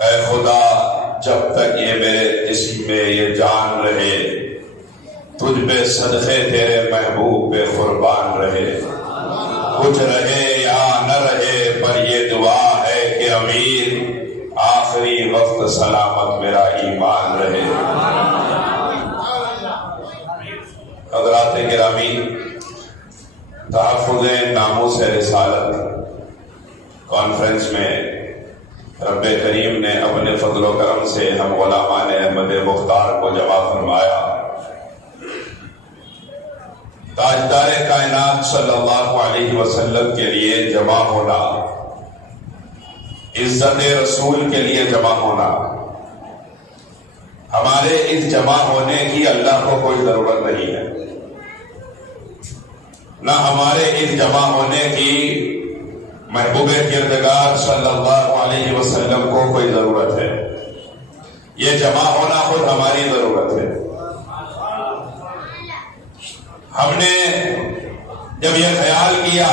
اے خدا جب تک یہ میرے جسم میں یہ جان رہے، تجھ پہ صدقے تیرے محبوب پہ قربان رہے، کچھ رہے یا نہ رہے پر یہ دعا ہے کہ امیر آخری وقت سلامت میرا ایمان رہے۔ حضرات گرامی، تحفظ ناموس رسالت کانفرنس میں رب کریم نے اپنے فضل و کرم سے ہم غلامان احمد مختار کو جمع فرمایا۔ تاجدار کائنات صلی اللہ علیہ وسلم کے لیے جمع ہونا، عزت رسول کے لیے جمع ہونا، ہمارے اس جمع ہونے کی اللہ کو کوئی ضرورت نہیں ہے، نہ ہمارے اس جمع ہونے کی محبوب کردگار صلی اللہ علیہ وسلم کو کوئی ضرورت ہے۔ یہ جمع ہونا خود ہماری ضرورت ہے۔ ہم نے جب یہ خیال کیا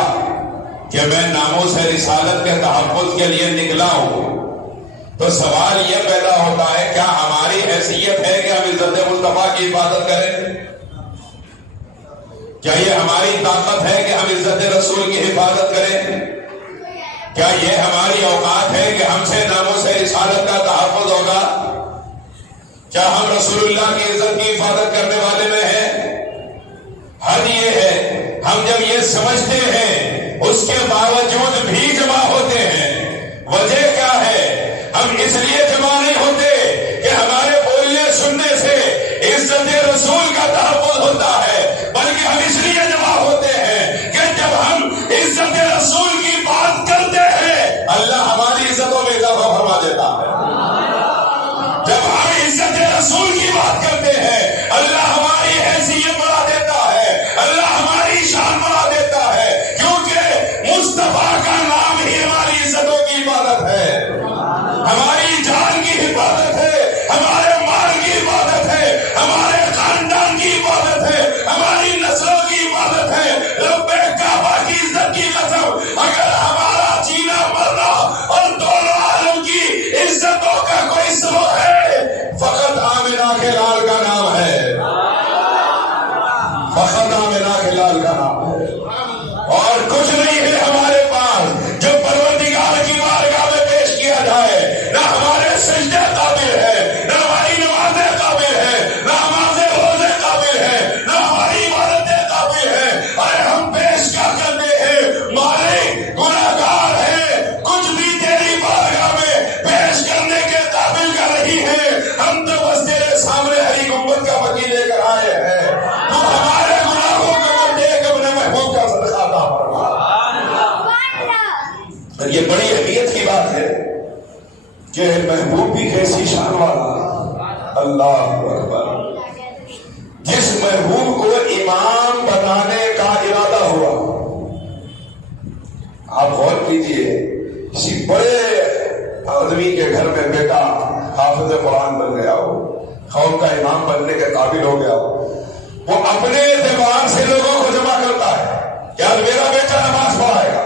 کہ میں ناموس رسالت کے تحفظ کے لیے نکلا ہوں، تو سوال یہ پیدا ہوتا ہے کیا ہماری حیثیت ہے کہ ہم عزت مصطفیٰ کی حفاظت کریں؟ کیا یہ ہماری طاقت ہے کہ ہم عزت رسول کی حفاظت کریں؟ کیا یہ ہماری اوقات ہے کہ ہم سے ناموس رسالت کا تحفظ ہوگا؟ کیا ہم رسول اللہ کی عزت کی حفاظت کرنے والے میں ہیں؟ حد یہ ہے ہم جب یہ سمجھتے ہیں اس کے باوجود بھی جمع ہوتے ہیں۔ وجہ کیا ہے؟ ہم اس لیے جمع نہیں ہوتے کہ ہمارے بولنے سننے سے عزت رسول کا تحفظ ہوتا ہے، بلکہ ہم اس لیے جمع ہوتے ہیں کہ جب ہم عزت رسول کی بات کرتے ہیں اللہ ہماری عزتوں میں اضافہ فرما دیتا ہے۔ جب ہم عزت رسول کی بات کرتے ہیں اللہ ہماری حیثیت بڑھا دیتا ہے، اللہ ہماری شان بڑھا دیتا ہے، کیونکہ مصطفیٰ کا نام ہی ہماری عزتوں کی حفاظت ہے، ہماری جان کی حفاظت ہے، ہمارے مال کی حفاظت ہے، ہمارے خاندان کی حفاظت ہے، ہماری نسلوں کی حفاظت ہے۔ رب کعبہ کی عزت کی قسم، اگر ہمارا جینا مرنا اور دونوں عالم کی عزتوں کا کوئی سبب ہے فقط آمنہ کے لال کا نام ہے، فقط آمنہ کے لال کا نام ہے، اور کچھ نہیں ہے ہمارے پاس جو پروردگار کی بارگاہ میں پیش کیا جائے۔ نہ ہمارے سجدے قابل ہے، نہ ہماری نمازیں قابل ہے، نہ ہمارے روزے قابل ہے، نہ ہماری عبادتیں قابل ہے، اور ہم پیش کیا کرتے ہیں؟ مالک گناہگار ہے، کچھ بھی تیری بارگاہ میں پیش کرنے کے قابل کا نہیں ہے، ہم تو بس تیرے سامنے ہری گنبد کا وکیل لے کر آئے ہیں، تو ہمارے گناہوں کو دیکھ اپنے محبوب کا صدقہ عطا فرما۔ یہ بڑی اہمیت کی بات ہے کہ محبوب بھی کیسی شان والا، اللہ اکبر۔ جس محبوب کو امام بنانے کا ارادہ ہوا، آپ غور کیجئے، کسی بڑے آدمی کے گھر میں بیٹا حافظ قرآن بن گیا ہو، قوم کا امام بننے کے قابل ہو گیا ہو، وہ اپنے اعتبار سے لوگوں کو جمع کرتا ہے کہ آج میرا بیٹا نماز پڑھائے گا،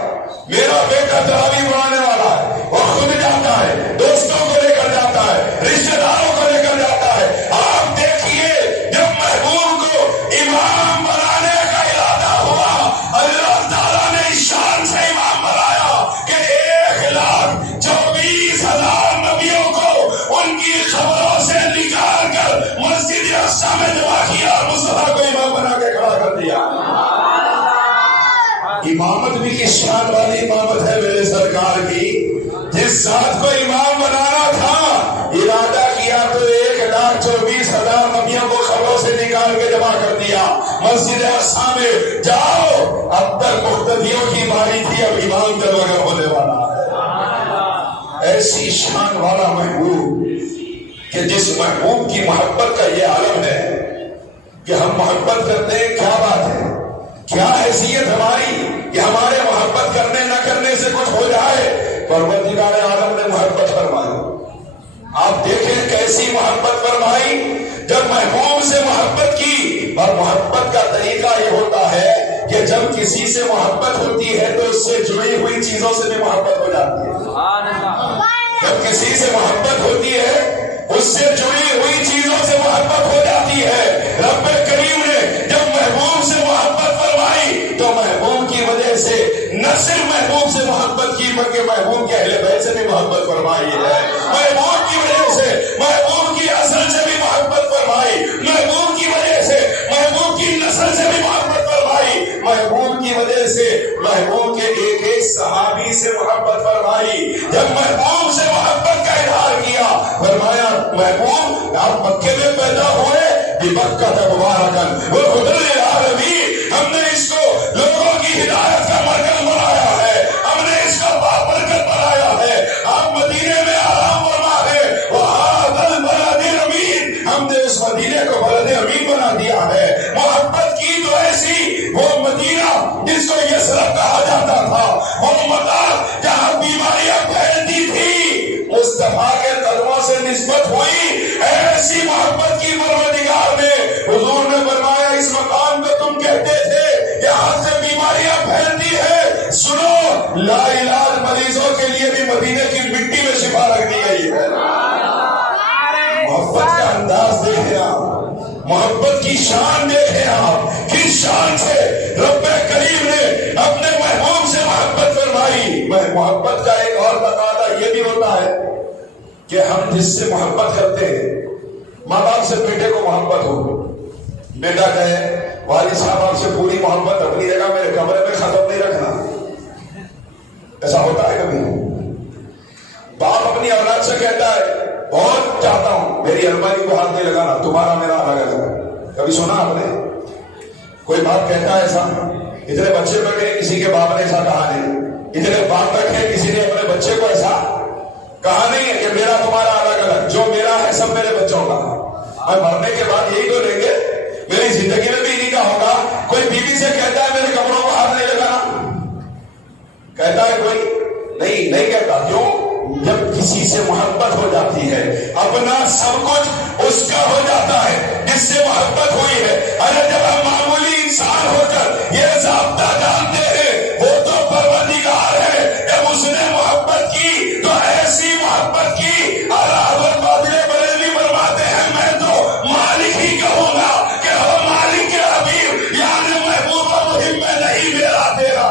میرا بیٹا تراویح پڑھانے والا ہے، وہ خود جاتا ہے، دوستوں کو لے کر جاتا ہے، رشتہ داروں کو لے کر جاتا ہے۔ آپ دیکھیے جب محبوب کو امام بنانے کا ارادہ ہوا، اللہ تعالیٰ نے اس شان سے امام بنایا کہ 1,24,000 نبیوں کو ان کی خبروں سے نکال کر مسجد اقصی میں جمع کیا اور مصطفیٰ کو امام بنا کے کھڑا کر دیا۔ امامت بھی کس شان والی امامت ہے میرے سرکار کی، جس ذات کو امام بنانا تھا ارادہ کیا تو 1,24,000 نبیوں کو خبروں سے نکال کے جمع کر دیا مسجد اقصی میں۔ جاؤ، اب تک مقتدیوں کی باری تھی، اب امام جب اگر ہونے والا ہے۔ ایسی شان والا محبوب کہ جس محبوب کی محبت کا یہ عالم ہے کہ ہم محبت کرتے ہیں، کیا بات ہے، کیا حیثیت ہماری کہ ہمارے محبت کرنے نہ کرنے سے کچھ ہو جائے؟ پروردگار عالم نے محبت فرمائی۔ آپ دیکھیں کیسی محبت فرمائی، جب محبوب سے محبت کی، اور محبت کا طریقہ یہ ہوتا ہے کہ جب کسی سے محبت ہوتی ہے تو اس سے جڑی ہوئی چیزوں سے بھی محبت ہو جاتی ہے۔ جب کسی سے محبت ہوتی ہے اس سے جڑی ہوئی چیزوں سے محبت ہو جاتی ہے. رب کریم نے جب محبوب سے محبت فرمائی تو محبوب کی وجہ سے نہ صرف محبوب سے محبت کی بلکہ محبوب کے اہل بیت سے بھی محبت فرمائی ہے. محبوب کی وجہ سے محبوب کی اصل سے بھی محبت فرمائی, محبوب کی وجہ سے محبوب کی نسل سے بھی محبت فرمائی, محبوب کی وجہ سے محبوب کے ایک ایک صحابی سے محبت فرمائی. جب محبوب سے محبت کا اظہار کیا فرمایا محبوب آپ مکے میں پیدا ہوئے بمکہ مبارکن وہدی للعالمین, ہم نے اس کو لوگوں کی ہدایت کا مرکز بنایا ہے, ہم نے اس کو بابرکت بنایا ہے. آپ مدینے میں آرام فرما ہے وہذا البلد الامین, ہم نے اس مدینے کو بلد امین بنا دیا ہے. محبت کی تو ایسی وہ مدینہ جس کو یثرب کہا جاتا تھا, وہ مکان جہاں بیماریاں پھیلتی تھی, مصطفیٰ کے قدموں سے نسبت ہوئی. ایسی محبت کی پروردگار نے حضور نے فرمایا اس مکان کو تم کہتے تھے یہاں سے بیماریاں پھیلتی ہے, سنو لا علاج مریضوں کے لیے بھی مدینے کی مٹی میں شفا رکھ دی گئی ہے. محبت کا انداز دیکھیں آپ, محبت کی شان دیکھیں آپ, کس شان سے رب کریم نے اپنے محبوب سے محبت فرمائی. محبت کا ایک اور تقاضا یہ بھی ہوتا ہے کہ ہم جس سے محبت کرتے ہیں, ماں باپ سے بیٹے کو محبت ہو, بیٹا کہے والد صاحب آپ سے پوری محبت اپنی جگہ میرے کمرے میں ختم نہیں رکھنا, ایسا ہوتا ہے کبھی؟ باپ اپنی اولاد سے کہتا ہے بہت چاہتا ہوں میری الماری کو ہاتھ نہیں لگانا, تمہارا میرا الگ الگ. کبھی سنا آپ نے کوئی باپ کہتا ہے ایسا؟ اتنے بچے بیٹھے کسی کے باپ نے ایسا کہا نہیں, اتنے باپ بیٹھے کسی نے اپنے بچے کو ایسا کہا نہیں ہے کہ میرا تمہارا الگ الگ, جو میرا ہے سب میرے بچوں کا. اور مرنے کے بعد یہی تو لیں گے, میری زندگی میں بھی انہیں کا ہوگا. کوئی بیوی سے کہتا ہے میرے کپڑوں کو ہاتھ نہیں لگانا, کہتا ہے کوئی نہیں کہتا. کیوں؟ جب کسی سے محبت ہو جاتی ہے اپنا سب کچھ اس کا ہو جاتا ہے جس سے محبت ہوئی ہے. ارے جب ہم معمولی انسان ہو کر یہ ضابطہ جانتے ہیں وہ تو پروردگار ہے, جب اس نے محبت کی تو ایسی محبت کی. حضرت بادل بریلوی فرماتے ہیں میں تو مالک ہی کہوں گا کہ وہ مالک کے حبیب یعنی محبوب و مہم میں نہیں میرا تیرا,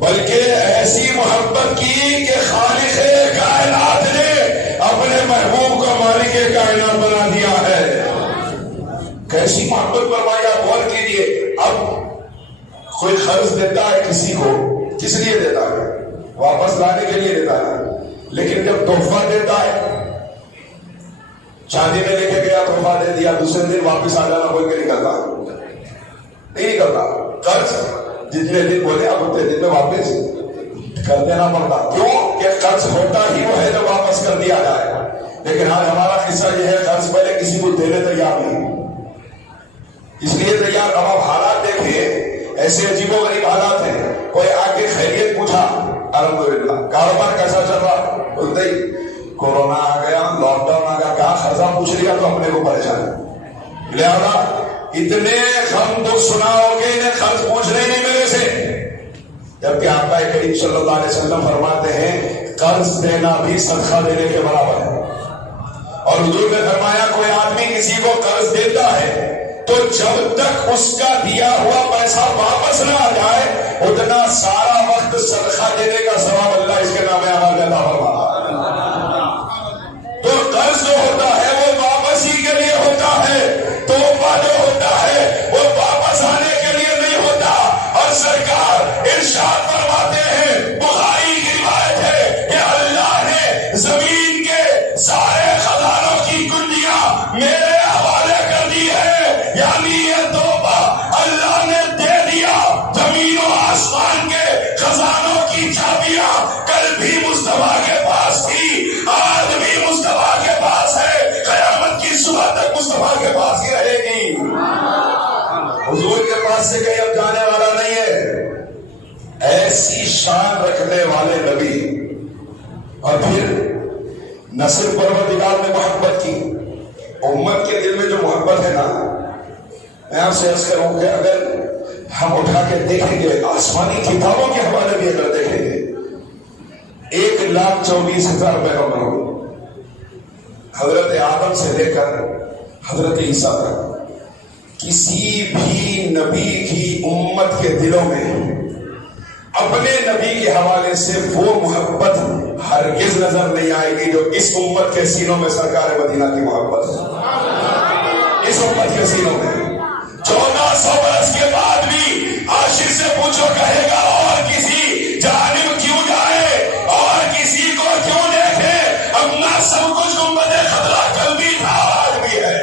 بلکہ ایسی محبت کی کہ خالق کائنات نے اپنے محبوب کو مالک کائنات بنا دیا ہے. کیسی محبت فرمائی آپ غور کیجیے. اب کوئی قرض دیتا ہے کسی کو, کس لیے دیتا ہے؟ واپس لانے کے لیے دیتا ہے. لیکن جب تحفہ دیتا ہے, چاندی میں لے کے گیا تحفہ دے دیا, دوسرے دن واپس آ جانا بول کے نکلتا نہیں نکلتا. قرض جتنے دن بولے اب اتنے دن میں واپس کر دینا پڑتا. کیوں کہ قرض ہوتا ہی وہ ہے جو واپس کر دیا جائے. لیکن آج ہمارا قصہ یہ ہے قرض پہلے کسی کو دینے تیار نہیں, اس لیے تیار. اب آپ حالات دیکھیں, ایسے عجیب و غریب حالات ہیں. کوئی آ کے خیریت پوچھا, الحمدللہ کاروبار کیسا چل رہا, بولتے ہی کورونا آ گیا, لاک ڈاؤن آ گیا, کہاں خرچہ پوچھ لیا تو اپنے کو پریشان. لہذا اتنے غم دکھ سناؤ گے انہیں قرض پوچھ رہے نہیں میرے سے, جبکہ آقا کریم صلی اللہ علیہ وسلم فرماتے ہیں قرض دینا بھی صدقہ دینے کے برابر ہے. اور حضور نے فرمایا کوئی آدمی کسی کو قرض دیتا ہے تو جب تک اس کا دیا ہوا پیسہ واپس نہ آ جائے اتنا سارا وقت صدقہ دینے کا ثواب اللہ اس کے نام عمل میں عطا فرماتا. تو قرض جو ہوتا ہے وہ واپس ہی کے لیے ہوتا ہے, تحفہ جو ہوتا ہے وہ واپس آنے کے لیے نہیں ہوتا. اور سرکار ارشاد فرماتے ہیں, بخاری کی روایت ہے کہ اللہ نے زمین کے سارے خزانوں کی کنجیاں میرے حوالے کر دی ہے, یعنی یہ تحفہ اللہ نے دے دیا. زمین و آسمان کے خزانوں کی چابیاں کل بھی مصطفیٰ کے پاس تھی, آج بھی مصطفیٰ کے پاس ہے, قیامت کی صبح تک مصطفیٰ کے پاس ہی رہے گی. حضور کے پاس سے کہیں اب جانے والا نہیں ہے. ایسی شان رکھنے والے نبی, اور پھر نہ صرف پروردگار نے محبت کی, امت کے دل میں جو محبت ہے نا, میں آپ سے عرض کروں کہ اگر ہم اٹھا کے دیکھیں گے آسمانی کتابوں کے حوالے بھی اگر دیکھیں گے 1,24,000 پیغمبروں، حضرت آدم سے لے کر حضرت عیسیٰ تک کسی بھی نبی کی امت کے دلوں میں اپنے نبی کے حوالے سے وہ محبت ہرگز نظر نہیں آئے گی جو اس امت کے سینوں میں سرکار مدینہ کی محبت ہے۔ اس امت کے سینوں میں 1400 برس کے بعد بھی عاشق سے پوچھو کہے گا اور کسی جانب کیوں جائے اور کسی کو کیوں دیکھے، اپنا سب کچھ گنبد خضرا کل بھی تھا آج بھی ہے۔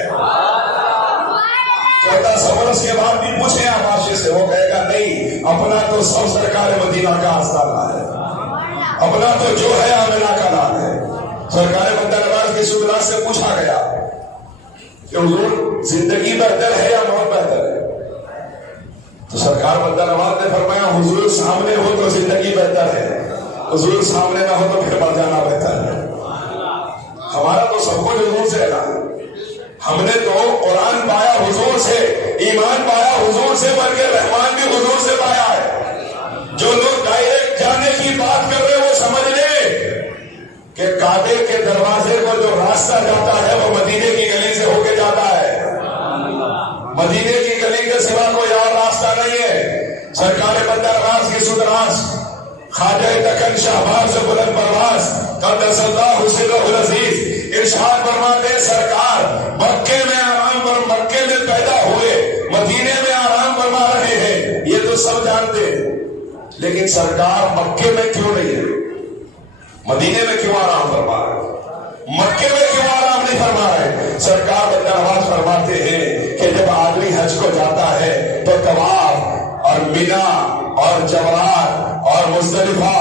1400 برس کے بعد بھی پوچھیں آپ عاشق سے، وہ کہے گا نہیں، اپنا تو سب سرکار مدینہ کا آستانہ ہے، اپنا تو جو ہے آمنہ کا نام ہے۔ سرکار بندہ نواز کی سدراج سے پوچھا گیا کہ حضور زندگی بہتر ہے یا موت بہتر ہے؟ تو سرکار بندہ نواز نے فرمایا حضور سامنے ہو تو زندگی بہتر ہے، حضور سامنے نہ ہو تو پھر مر جانا بہتر ہے۔ ہمارا تو سب کچھ حضور سے ہے، ہم نے تو قرآن پایا حضور سے، ایمان پایا حضور سے، بلکہ رحمان بھی حضور سے پایا ہے۔ جو لوگ ڈائریکٹ جانے کی بات کر رہے وہ سمجھ لیں کہ کعبے کے دروازے پر جو راستہ جاتا ہے وہ مدینے کی گلی سے ہو کے جاتا ہے، مدینے کی گلی کے سوا کوئی اور راستہ نہیں ہے۔ سرکار بندہ نواز کی سدراج خواجہ دکن شہباز بلند پرواز قدس اللہ سرہ العزیز ارشاد فرماتے سرکار مکے میں آرام پر مکے میں پیدا ہوئے، مدینے میں آرام فرما رہے ہیں، یہ تو سب جانتے ہیں، لیکن سرکار مکے میں کیوں نہیں ہے، مدینے میں کیوں آرام فرما رہے ہیں، مکے میں کیوں آرام نہیں فرما رہے؟ سرکار بندہ نواز فرماتے ہیں کہ جب آدمی حج کو جاتا ہے تو طواف اور مینا اور جمرات اور مزدلفہ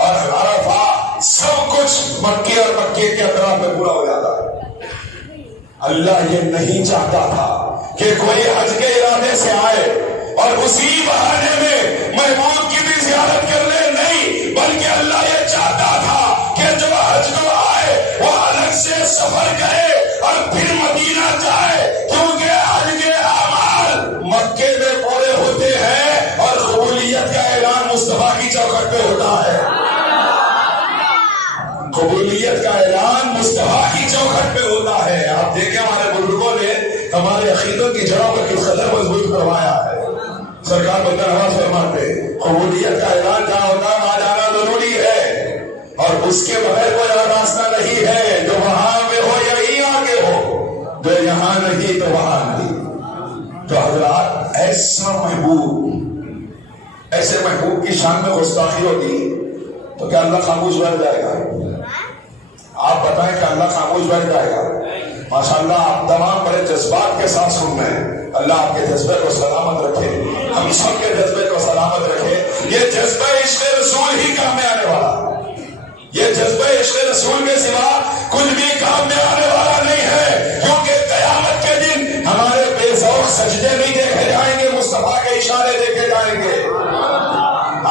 اور عرفہ سب کچھ مکے اور مکے کے اطراف میں پورا ہو جاتا ہے۔ اللہ یہ نہیں چاہتا تھا کہ کوئی حج کے ارادے سے آئے اور اسی بہانے میں محبوب کی بھی زیارت کر لے، نہیں، بلکہ اللہ یہ چاہتا تھا کہ جب حج کو آئے وہ الگ سے سفر کرے اور پھر مدینہ جائے، کیونکہ حج کے اعمال مکے میں پورے ہوتے ہیں اور قبولیت کا اعلان مصطفیٰ کی چوکھٹ پہ ہوتا ہے، قبولیت کا اعلان مصطفیٰ کی چوکھٹ پہ ہوتا ہے۔ آپ دیکھیں ہمارے بزرگوں نے ہمارے عقیدوں کی جڑوں کو کس قدر مضبوط کروایا ہے۔ سرکار بندہ نواز فرماتے قبولیت کا اعلان جہاں ہوتا ہے وہاں جانا ضروری ہے، اور اس کے بغیر کوئی اور راستہ نہیں ہے، جو وہاں میں ہو یہی آگے ہو، جو یہاں نہیں تو وہاں نہیں۔ تو حضرات ایسا محبوب، ایسے محبوب کی شان میں گستاخی ہوگی تو کیا اللہ خاموش بیٹھ جائے گا؟ آپ بتائیں کہ اللہ خاموش بیٹھ جائے گا؟ ماشاءاللہ آپ تمام بڑے جذبات کے ساتھ سن رہے ہیں، اللہ آپ کے جذبے کو سلامت رکھے، ہم سب کے جذبے کو سلامت رکھے۔ یہ جذبہ عشق رسول ہی کام میں آنے والا، یہ جذبہ عشق رسول کے سوا کچھ بھی کام میں آنے والا نہیں ہے، کیونکہ قیامت کے دن ہمارے بے ذوق سجدے نہیں دیکھے جائیں گے، مصطفیٰ کے اشارے دیکھے جائیں گے۔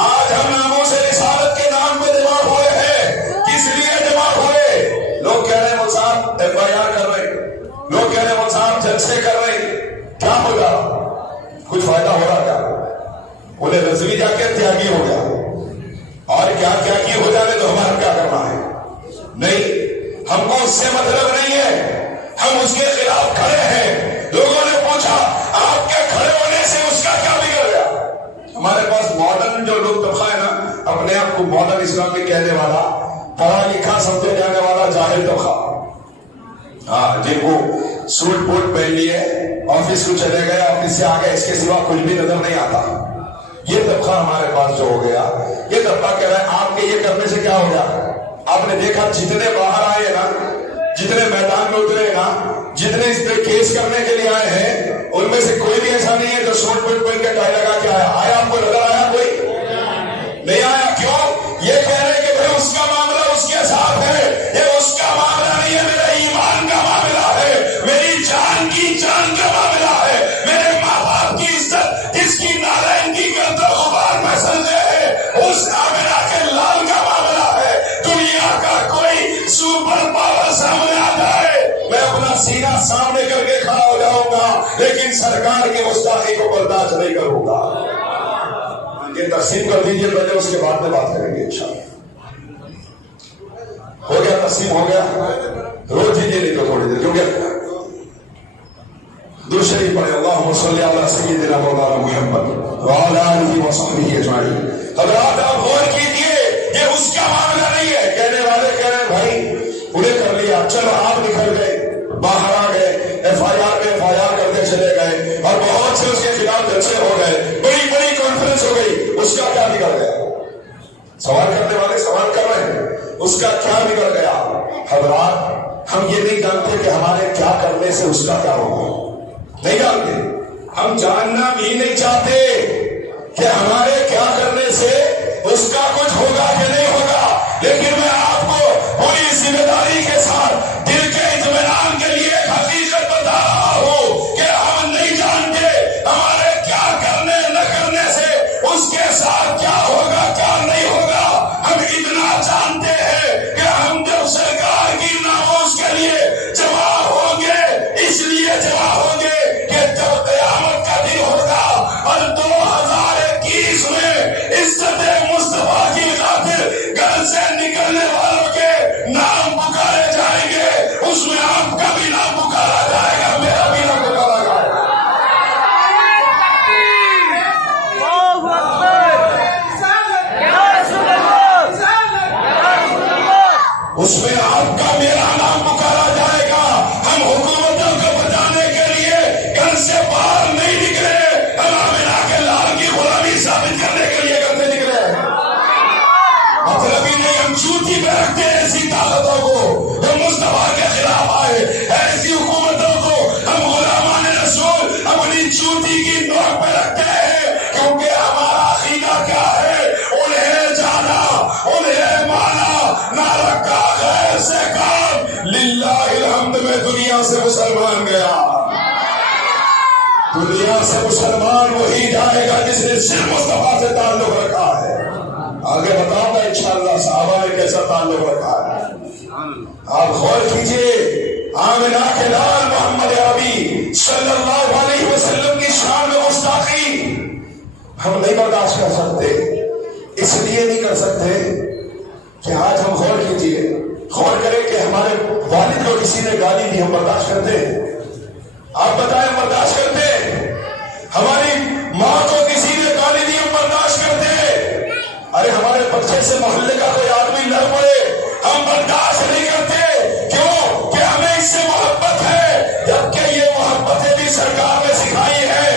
آج ہم ناموں سے رسالت کے نام پہ جمع ہوئے ہیں، کس لیے جمع ہوئے؟ لوگ کہہ رہے ہیں وہ صاحب FIR کر رہے ہیں، لوگ کہہ رہے ہیں وہ صاحب جلسے کر رہے ہیں، کیا ہو رہا؟ کچھ فائدہ ہو رہا کیا؟ انہیں رضوی جا کے تیاگی ہو گیا، اور کیا تیاگی ہو جانے تو ہمارا کیا کرنا ہے؟ نہیں، ہم کو اس سے مطلب نہیں ہے، ہم اس کے خلاف کھڑے ہیں۔ لوگوں نے پوچھا آپ کے کھڑے ہونے سے اس کا کیا بگڑ گیا؟ ہمارے پاس ماڈرن جو لوگ طبقہ ہے نا، اپنے آپ کو ماڈرن اسلامی کہنے والا، پڑھا لکھا سمجھے جانے والا جاہل طبقہ، ہاں، جن کو سوٹ بوٹ پہن لیے آفس کو چلے گئے، آفس سے آگے اس کے سوا کچھ بھی نظر نہیں آتا، یہ طبقہ ہمارے پاس جو ہو گیا، یہ طبقہ کہہ رہا ہے آپ کے یہ کرنے سے کیا ہو گیا؟ آپ نے دیکھا جتنے باہر آئے نا، جتنے میدان میں اترے نا، جتنے اس پہ کیس کرنے کے لیے آئے ہیں، ان میں سے کوئی بھی ایسا نہیں ہے جو سوٹ بوٹ پہن کے ٹائی لگا کے آیا۔ آیا آپ کو نظر آیا؟ کوئی نہیں آیا۔ کیوں؟ یہ کہہ رہے کہ بھائی اس کا معاملہ اس کے ساتھ ہے، یہ اس کا معاملہ نہیں ہے، میرے ایمان کا معاملہ ہے، میری جان کی جان کا معاملہ ہے، میرے ماں باپ کی عزت جس کی نالین کی گرد و غبار میں سمجھے ہے، اس آمنہ کے لال کا معاملہ ہے۔ دنیا کا کوئی سپر پاور سامنے آ جائے میں اپنا سینہ سامنے کر کے کھڑا ہو جاؤں گا، لیکن سرکار کی گستاخی کو برداشت نہیں کروں گا۔ یہ تقسیم کر دیجئے، پہلے اس کے بعد میں بات کریں گے انشاءاللہ۔ ہو گیا تقسیم ہو گیا روز دیجیے نہیں تو تھوڑی دیر کیونکہ درود شریف پڑھے اللہم صلی علی سیدنا مولانا محمد وعلی آلہ وصحبہ اجمعین. حضرات آپ غور کیجیے یہ اس کا معاملہ نہیں ہے. کہنے والے کہہ رہے ہیں بھائی پورے کر لیا چلو آپ نکل گئے باہر آ گئے ایف آئی آر میں ایف آئی آر کرتے چلے گئے اور بہت سے اس کے خلاف جلسے ہو گئے بڑی بڑی کانفرنس ہو گئی اس کا کیا بگڑ گیا؟ سوال کرنے والے سوال کر رہے ہیں اس کا کیا بگڑ گیا؟ حضرات ہم یہ نہیں جانتے کہ ہمارے کیا کرنے سے اس کا کیا ہوگا. نہیں جانتے. ہم جاننا بھی نہیں چاہتے کہ ہمارے کیا کرنے سے اس کا کچھ ہوگا کہ نہیں ہوگا. لیکن میں آپ کو پوری ذمہ داری کے ساتھ دل کے اطمینان کے لیے ایک حقیقت بتا رہا ہوں کہ ہم نہیں جانتے ہمارے کیا کرنے نہ کرنے سے اس کے ساتھ کیا ہوگا کیا نہیں ہوگا. ہم اتنا جانتے ہیں کہ ہم جب سرکار کی ناموس کے لیے جمع ہوں گے اس لیے جمع ہوں گے کہ جب قیامت کا دن ہوگا اور 2021 میں عزت مصطفیٰ کی خاطر گھر سے نکلنے والوں کے نام پکارے جائیں گے اس میں آپ کا بھی نام پکارا جائے گا میرا بھی نام پکارا جائے گا. اس میں آپ کا میرا نام پکارا جائے گا. ہم حکومتوں کو بچانے کے لیے گھر سے باہر نہیں نکلے ہم آمنہ کے لال کی غلامی ثابت کرنے کے لیے گھر سے نکلے. مطلب ہی نہیں ہم چوٹی پہ رکھتے ہیں ایسی طاقتوں کو جو مصطفیٰ کے خلاف آئے ایسی حکومتوں کو ہم غلامان رسول اپنی چوٹی کی نوک پہ رکھتے ہیں کیونکہ ہمارا عقیدہ کیا ہے انہیں جانا انہیں مانا نہ رکھا غیر سے کام. للہ الحمد میں دنیا سے مسلمان گیا. دنیا سے مسلمان وہی جائے گا جس نے صرف مصطفیٰ سے تعلق رکھا ہے. آگے بتاؤں گا انشاءاللہ صحابہ نے کیسا تعلق رکھا ہے. آپ غور کیجئے آمنہ کے لال محمد عربی صلی اللہ علیہ وسلم کی شان میں گستاخی ہم نہیں برداشت کر سکتے. اس لیے نہیں کر سکتے کہ آج ہم غور کیجئے غور کریں کہ ہمارے والد کو کسی نے گالی دی ہم برداشت کرتے ہیں. آپ بتائیں برداشت کرتے ہیں. ہماری ماں کو کسی نے گالی دی ہم برداشت کرتے ہیں. ارے ہمارے بچے سے محلے کا کوئی آدمی لڑ پڑے ہم برداشت نہیں کرتے. کیوں کہ ہمیں اس سے محبت ہے جبکہ یہ محبتیں بھی سرکار نے سکھائی ہے.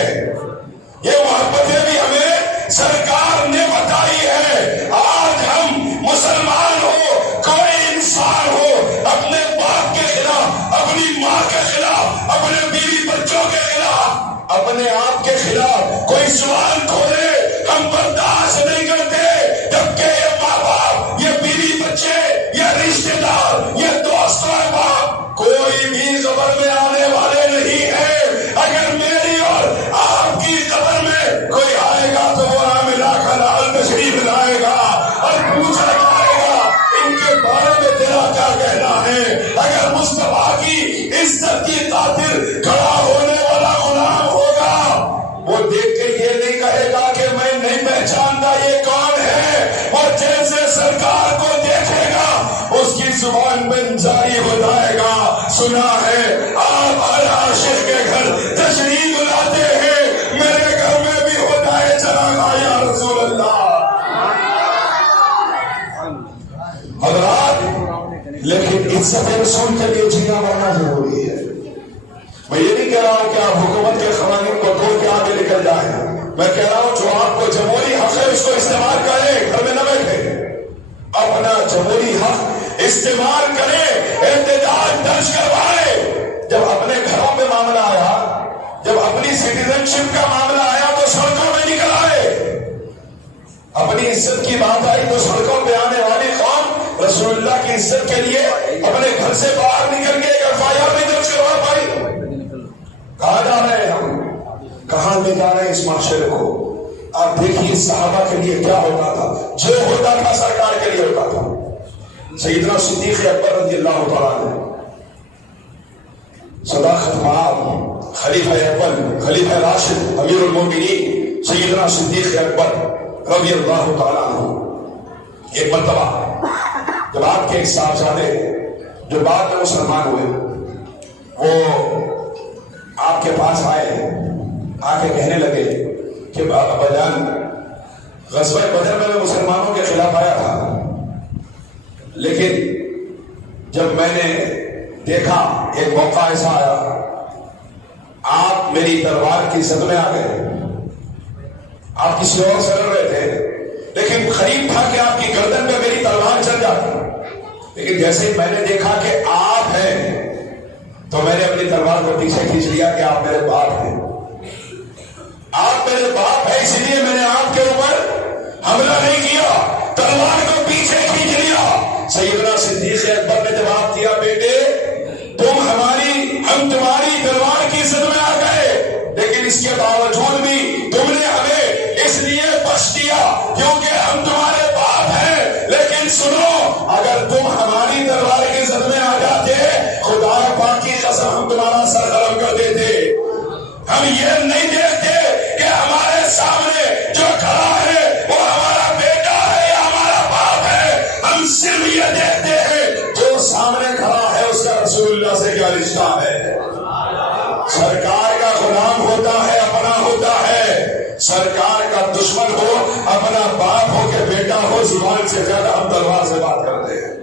یہ محبتیں بھی ہمیں سرکار نے بتائی ہے. آج ہم مسلمان ہو کوئی انسان ہو اپنے باپ کے خلاف اپنی ماں کے خلاف اپنے بیوی بچوں کے خلاف اپنے آپ کے خلاف کوئی زبان کھولے ہم برداشت نہیں کرتے. جبکہ یہ ماں باپ یہ بیوی بچے یہ رشتے دار یہ دوست احباب کوئی بھی قبر میں آنے والے نہیں ہے. اگر میری اور آپ کی قبر میں کوئی آئے گا تو وہ آمنہ کا لال تشریف لائے گا اور پوچھا جائے گا ان کے بارے میں تیرا کیا کہنا ہے. اگر مصطفیٰ کی عزت کی خاطر کھڑا ہونے والا غلام ہوگا وہ دیکھ کے یہ نہیں کہے گا کہ میں نہیں پہچانتا یہ کون ہے. اور جیسے سرکار کو دیکھے گا اس کی زبان میں جاری ہو جائے گا سنا ہے آپ ہر عاشق کے گھر تشریف لاتے ہیں میرے گھر میں بھی ہو جائے چلا یا رسول اللہ. حضرات لیکن عزت رسول کے لیے جینا مرنا ضروری ہے. میں یہ نہیں کہہ رہا ہوں کہ آپ حکومت کے قوانین کو توڑ کے آگے نکل جائیں. میں کہہ رہا ہوں جو آپ کو جمہوری حق ہے اس کو استعمال کریں. گھر میں نہ بیٹھے اپنا جمہوری حق استعمال کریں احتجاج درج کروائے. جب اپنے گھروں میں معاملہ آیا جب اپنی سٹیزن شپ کا معاملہ آیا تو سڑکوں میں نکل آئے. اپنی عزت کی بات آئی تو سڑکوں پہ آنے والی قوم رسول اللہ کی عزت کے لیے اپنے گھر سے باہر نکل کے ایک FIR بھی درج کروا پائی. کہاں جا رہے ہیں ہم کہاں لے جا رہے ہیں اس معاشرے کو. آپ دیکھیے صحابہ کے لیے کیا ہوتا تھا. جو ہوتا تھا سرکار کے لیے ہوتا تھا. سیدنا صدیق اکبر رضی اللہ تعالیٰ عنہ صداقت معاب خلیفہ اول خلیفہ راشد امیر المومنین سیدنا صدیق اکبر رضی اللہ تعالیٰ عنہ ایک مرتبہ جب آپ کے ایک صاحبزادے جو بعد میں مسلمان ہوئے وہ آپ کے پاس آئے، آ کے کہنے لگے کہ ابا جان غزوہ بدر میں مسلمانوں کے خلاف آیا تھا، لیکن جب میں نے دیکھا ایک موقع ایسا آیا، آپ میری تلوار کی زد میں آ گئے، آپ کسی اور سے لڑ رہے تھے لیکن قریب تھا کہ آپ کی گردن پہ میری تلوار چل جاتی، لیکن جیسے میں نے دیکھا کہ آپ ہیں تو میں نے اپنی تلوار کو پیچھے کھینچ لیا کہ آپ میرے باپ ہیں، آپ میرے باپ ہیں، اس لیے میں نے آپ کے اوپر حملہ نہیں کیا، تلوار کو پیچھے کھینچ لیا۔ سیدنا صدیق اکبر نے جواب دیا، بیٹے تم ہم تمہاری تلوار کی زد میں آ گئے، لیکن اس کے باوجود بھی تم نے ہمیں اس لیے بخش دیا کیونکہ ہم تمہارے باپ ہیں، لیکن سنو اگر تم ہماری تلوار کی زد میں آ جاتے خدا پاک کی قسم ہم تمہارا سر قلم کر دیتے۔ ہم یہ نہیں دیکھتے کہ ہمارے سامنے جو کھڑا ہے وہ ہمارا بیٹا ہے یا ہمارا باپ ہے، ہم صرف یہ دیکھتے ہیں جو سامنے کھڑا ہے اس کا رسول اللہ سے کیا رشتہ ہے۔ سرکار کا غلام ہوتا ہے اپنا ہوتا ہے، سرکار کا دشمن ہو اپنا باپ ہو کہ بیٹا ہو، زبان سے زیادہ ہم تلوار سے بات کرتے ہیں۔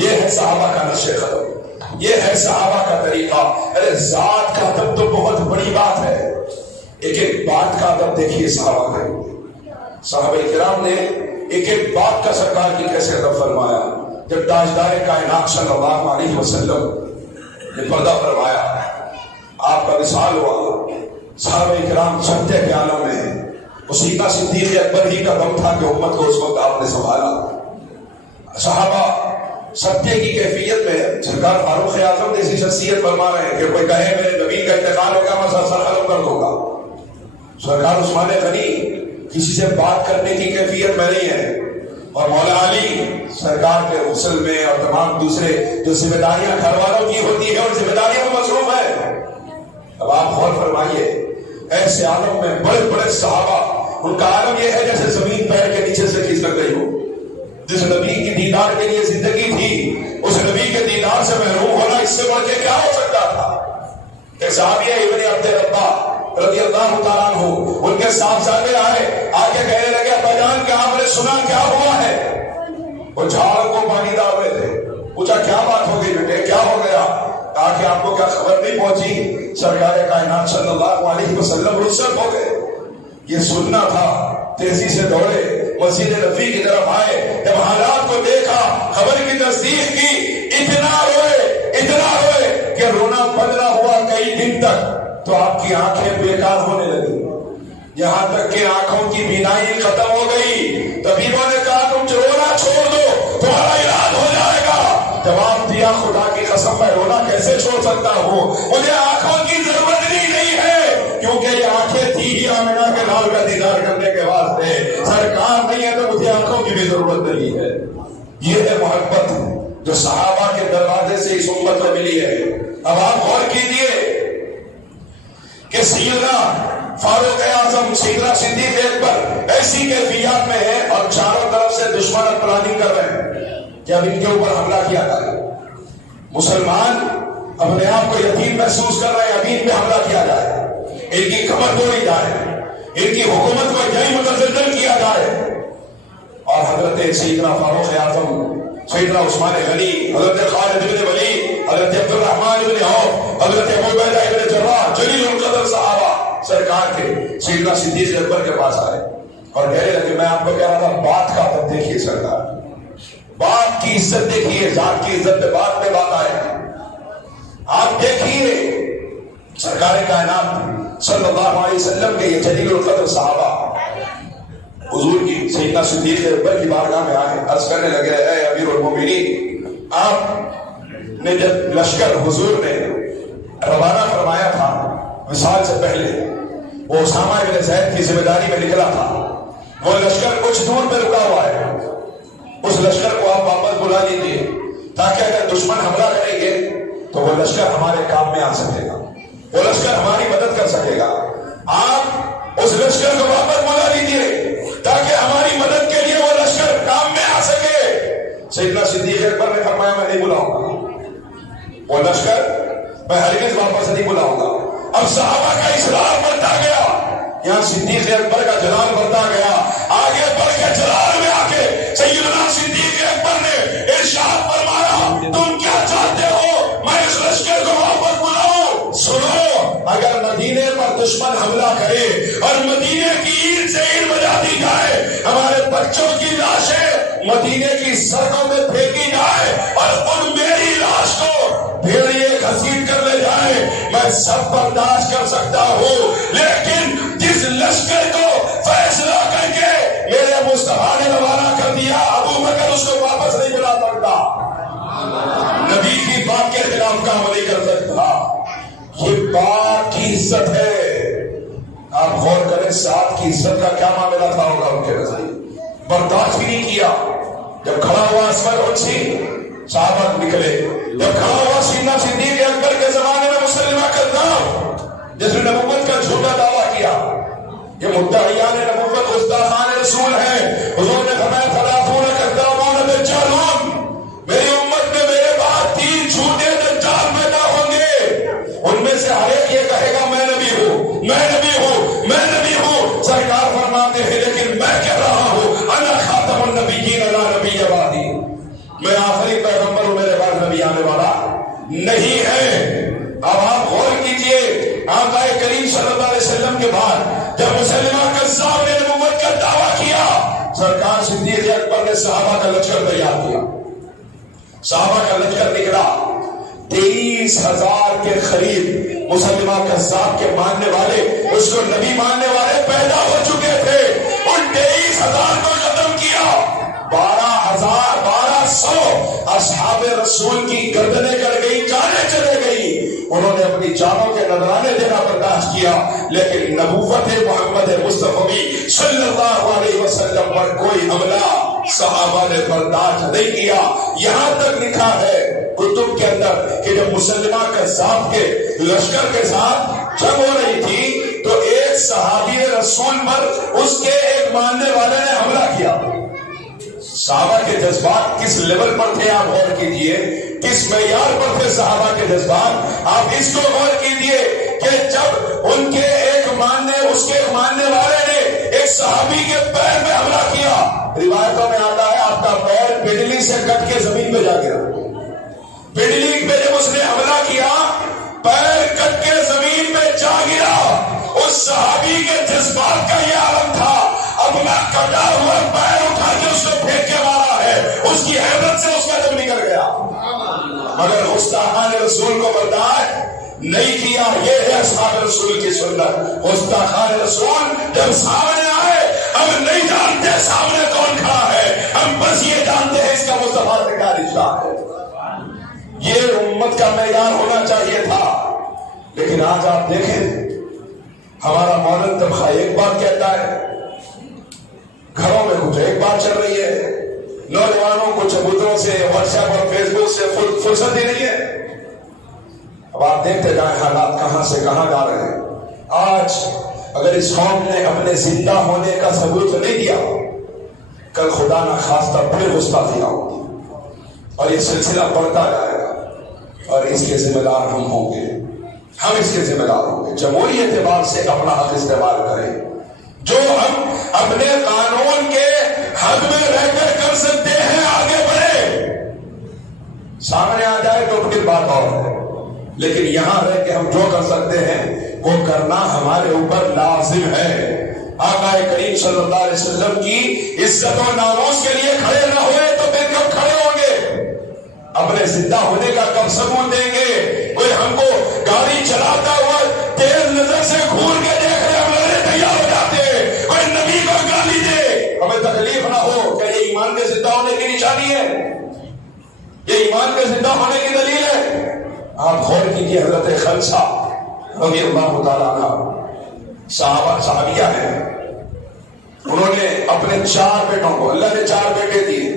یہ ہے صحابہ کا نشے قدم، یہ ہے صحابہ کا طریقہ۔ ارے ذات کا ادب تو بہت بڑی بات ہے، ایک ایک بات کا ادب دیکھیے صحابہ کا۔ صحابہ کرام نے ایک ایک بات کا سرکار کی کیسے ادب فرمایا۔ جب تاجدار کائنات صلی اللہ علیہ وسلم نے پردہ فرمایا، آپ کا وصال ہوا، صحابہ کرام چھتے کے عالم میں ہیں، اسی کا صدیق اکبر ہی کا دم تھا کہ امت کو اس وقت آپ نے سنبھالا۔ صحابہ ستے کی کیفیت میں سرکار فاروق اعظم جیسی شخصیت فرما رہے ہیں کہ کوئی کہے میرے نبی کا انتقال ہو گیا میں سر قلم کر دوں گا۔ سرکار عثمان غنی کسی سے بات کرنے کی کیفیت میں نہیں ہے، اور مولا علی سرکار کے غسل میں اور تمام دوسرے جو ذمہ داریاں گھر والوں کی ہوتی ہیں اور ذمہ داریوں میں مصروف ہے۔ اب آپ غور فرمائیے، ایسے عالم میں بڑے بڑے صحابہ، ان کا عالم یہ ہے جیسے زمین پیر کے نیچے سے کھسک گئی ہو۔ جس نبی کی دیدار کے لیے زندگی تھی، اس نبی کے دیدار سے محروم ہونا اس سے بڑھ کے کیا ہو سکتا تھا؟ ایک صحابی ابن عبد ربہ رضی اللہ تعالیٰ عنہ، ان کے صاحبزادے آئے، آ کے کہنے لگے ابا جان کہ آپ نے سنا کیا ہوا ہے؟ وہ جھاڑ کو پانی ڈال رہے تھے، پوچھا کیا بات ہو گئی بیٹے، کیا ہو گیا؟ کہا کہ آپ کو کیا خبر نہیں پہنچی، سرکار کائنات صلی اللہ علیہ وسلم رخصت ہو گئے۔ یہ سننا تھا، تیزی سے دوڑے، مسجد نبوی کی طرف آئے، جب حالات کو دیکھا، خبر کی تصدیق کی، اتنا روئے کہ رونا بند نہ ہوا کئی دن تک، تو آپ کی آنکھیں بیکار ہونے لگی، یہاں تک کہ آنکھوں کی بینائی ختم ہو گئی۔ طبیبوں نے کہا تم رونا چھوڑ دو، تمہارا علاج ہو جائے گا۔ جواب دیا خدا کی قسم میں رونا کیسے چھوڑ سکتا ہوں، مجھے آنکھوں کی ضرورت نہیں ہے، کیونکہ یہ آنکھیں تھی ہی آمنہ کے لال کا دیدار کرنے کے واسطے، سرکار نہیں ہے تو مجھے آنکھوں کی بھی ضرورت نہیں ہے۔ یہ ہے محبت جو صحابہ کے دروازے سے اس امت کو ملی ہے۔ اب آپ غور کیجیے کہ سیدنا فاروق اعظم، سیدنا صدیق اکبر ایسی کیفیات میں ہے اور چاروں طرف سے دشمن پلاننگ کر رہے ہیں کہ اب ان کے اوپر حملہ کیا جائے۔ مسلمان اپنے آپ کو یتیم محسوس کر رہے ہیں، ابھی ان پہ حملہ کیا جائے، ان کی کمر توڑی جائے، ان کی حکومت کو یہی متزلزل کیا جائے۔ اور حضرت سیدنا فاروق اعظم، سیدنا عثمان غنی، حضرت خالد بن ولید، حضرت عبد الرحمن بن عوف، حضرت ابو عبیدہ بن جراح، جلیل القدر صحابہ سرکار کے سیدنا صدیق اکبر کے پاس آئے اور کہنے لگے میں آپ کو کہہ رہا تھا بات کا ادب دیکھیے، سرکار بات کی عزت دیکھیے، ذات کی عزت پہ بات میں بات آئے۔ آپ دیکھیے سرکار کائنات صلی اللہ علیہ وسلم کے یہ جلیل القدر صحابہ حضور کی سیدنا صدیق اکبر کی بارگاہ میں آئے، عرض کرنے لگے اے امیر المومنین، آپ نے جب لشکر حضور نے روانہ فرمایا تھا وصال سے پہلے، وہ اسامہ بن زید کی ذمہ داری میں نکلا تھا، وہ لشکر کچھ دور پہ رکا ہوا ہے، اس لشکر کو آپ واپس بلا لیجیے تاکہ اگر دشمن حملہ کریں گے تو وہ لشکر ہمارے کام میں آ سکے گا، وہ لشکر ہماری مدد کر سکے گا۔ آپ اس لشکر کو واپس بلا لیجیے تاکہ ہماری مدد کے لیے وہ لشکر کام میں آ سکے۔ سیدنا صدیق اکبر نے فرمایا میں نہیں بلاؤں گا وہ لشکر، میں ہرگز واپس نہیں بلاؤں گا۔ اب صحابہ کا اصرار بڑھتا گیا، یہاں صدیق اکبر کا جلال بڑھتا گیا، آگے بڑھ کے جلال میں آ کے سیدنا صدیق اکبر نے ارشاد فرمایا تم کیا چاہتے ہو میں اس لشکر کو واپس بلاؤں؟ سنو، اگر مدینے پر دشمن حملہ کرے اور مدینے کی اینٹ سے اینٹ بجا دی جائے، ہمارے بچوں کی لاشیں مدینے کی سڑکوں میں پھینکی جائے اور ان میری لاش کو بھیڑیے گھسیٹ کر لے جائے، میں سب برداشت کر سکتا ہوں، لیکن جس لشکر کو فیصلہ کر کے میرے مصطفیٰ نے روانہ کر دیا ابو بکر اس کو واپس نہیں بلا سکتا، نبی کی بات کے خلاف کام نہیں کر سکتا۔ یہ بات کی عزت ہے، آپ غور کریں ساتھ کی عزت کا کیا معاملہ تھا ہوگا ان کے نزدیک، برداشت بھی نہیں کیا۔ جب کھڑا ہوا اسود عنسی صحابہ نکلے، جب کھڑا ہوا سیدنا صدیق اکبر کے زمانے میں مسلمہ کذاب جس نے نبوت کا جھوٹا دعویٰ کیا، یہ مدعیان نبوت گستاخان رسول ہیں، حضور نے فرمایا ثلاثون کذابون دجالون، میری امت میں میرے بعد 3 جھوٹے دجال پیدا ہوں گے، ان میں سے ہر ایک یہ کہے گا میں نبی ہوں، میں نبی ہوں، میں نبی ہوں۔ سرکار فرماتے ہیں لیکن میں کہہ رہا ہوں انا خاتم النبیین لا نبی بعدی، میں آخری پیغمبر ہوں، میرے بعد نبی آنے والا نہیں ہے۔ اب آپ غور کیجئے، آقا کریم صلی اللہ علیہ وسلم کے بعد جب مسلمہ کذاب نے نبوت کا دعویٰ کیا، سرکار صدیق اکبر نے صحابہ کا لشکر تیار کیا، صحابہ کا لشکر نکلا، 23,000 کے قریب مسلمہ کذاب کے ماننے والے، اس کو نبی ماننے والے پیدا ہو چکے تھے، ان 23,000 کو ختم کیا، 12,100 اصحاب رسول کی گردنیں کٹ گئی، جانیں چلے گئی، انہوں نے اپنی جانوں کے نذرانے دینا برداشت کیا، لیکن نبوت محمد مصطفی صلی اللہ علیہ وسلم پر کوئی حملہ صحابہ نے برداشت نہیں کیا۔ یہاں تک لکھا ہے کتب کے اندر کہ جب مسلمہ کذاب کے لشکر کے ساتھ جنگ ہو رہی تھی تو ایک صحابی رسول پر اس کے ایک ماننے والے نے حملہ کیا۔ صحابہ کے جذبات کس لیول پر تھے آپ غور کیجئے، کس معیار پر تھے صحابہ کے جذبات، آپ اس کو غور کیجئے کہ جب ان کے اس کے ماننے والے نے ایک صحابی کے پیر میں حملہ کیا، روایتوں میں آتا ہے آپ کا پیر بجلی سے کٹ کے زمین پہ جا گیا، بجلی پہ جب اس نے حملہ کیا پیر کٹ کے زمین پہ جا گرا، اس صحابی کے جذبات کا یہ عالم تھا، اپنا کٹا ہوا پیر اٹھا کے اس کو پھینک کے مارا ہے، اس کی حیبت سے اس کا دم نکل گیا، مگر گستاخان رسول کو برداشت نہیں کیا۔ یہ ہے اصحاب رسول کی سنت، گستاخان رسول جب سامنے آئے ہم نہیں جانتے سامنے کون کھڑا ہے، ہم بس یہ جانتے ہیں اس کا مصطفیٰ سے کیا رشتہ ہے۔ یہ امت کا معیار ہونا چاہیے تھا، لیکن آج آپ دیکھیں ہمارا مولن طبقہ ایک بات کہتا ہے، گھروں میں کچھ ایک بات چل رہی ہے، نوجوانوں کو چبوتروں سے واٹس ایپ اور فیس بک سے فرصت ہی نہیں ہے۔ اب آپ دیکھتے جائیں حالات کہاں سے کہاں جا رہے ہیں۔ آج اگر اس قوم نے اپنے زندہ ہونے کا ثبوت نہیں دیا، کل خدا نہ خواستہ پھر گستاخیاں ہوگی اور یہ سلسلہ بڑھتا جائے گا، اور اس کے ذمہ دار ہم ہوں گے، ہم اس کے ذمہ دار ہوں گے۔ جمہوری اعتبار سے اپنا حق استعمال کریں، جو ہم اپنے قانون کے حد میں رہ کر سکتے ہیں آگے بڑھے، سامنے آ جائے تو پھر بات اور ہے، لیکن یہاں رہ کے ہم جو کر سکتے ہیں وہ کرنا ہمارے اوپر لازم ہے۔ آقا کریم صلی اللہ علیہ وسلم کی عزت و ناموس کے لیے کھڑے نہ ہوئے تو پھر کب کھڑے ہوں گے؟ اپنے زندہ ہونے کا کب ثبوت دیں گے؟ کوئی ہم کو گاڑی چلاتا ہوا تیز نظر سے گھور کے دیکھ رہے ہم لڑنے تیار ہو جاتے ہیں، کوئی نبی کو گالی دے ہمیں تکلیف نہ ہو، کیا یہ ایمان کے زندہ ہونے کی نشانی ہے؟ یہ ایمان کے زندہ ہونے کی دلیل ہے؟ آپ غور کیجیے، حضرت خلصہ رضی اللہ تعالیٰ عنہ صحابیہ ہیں، انہوں نے اپنے 4 بیٹوں کو، اللہ نے 4 بیٹے دیے،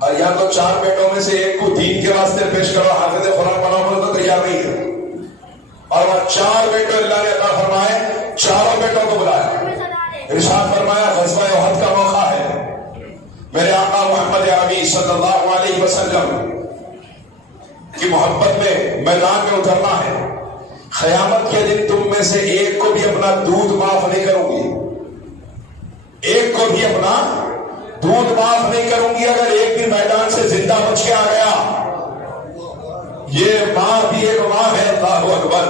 اور یا تو 4 بیٹوں میں سے ایک کو دین کے واسطے پیش کرو، حافظ قرآن بناؤ تو تیار نہیں ہے، اور وہ 4 بیٹے اللہ نے عطا فرمائے، چاروں بیٹوں کو بلایا، ارشاد فرمایا غزوہ احد کا موقع ہے، میرے آقا محمد عربی صلی اللہ علیہ وسلم کی محبت میں میدان میں اترنا ہے. قیامت کے دن تم میں سے ایک کو بھی اپنا دودھ معاف نہیں کروں گی, ایک کو بھی اپنا دودھ معاف نہیں کروں گی اگر ایک بھی میدان سے زندہ بچ کے آ گیا. یہ ماں بھی ایک ماں ہے, اللہ اکبر,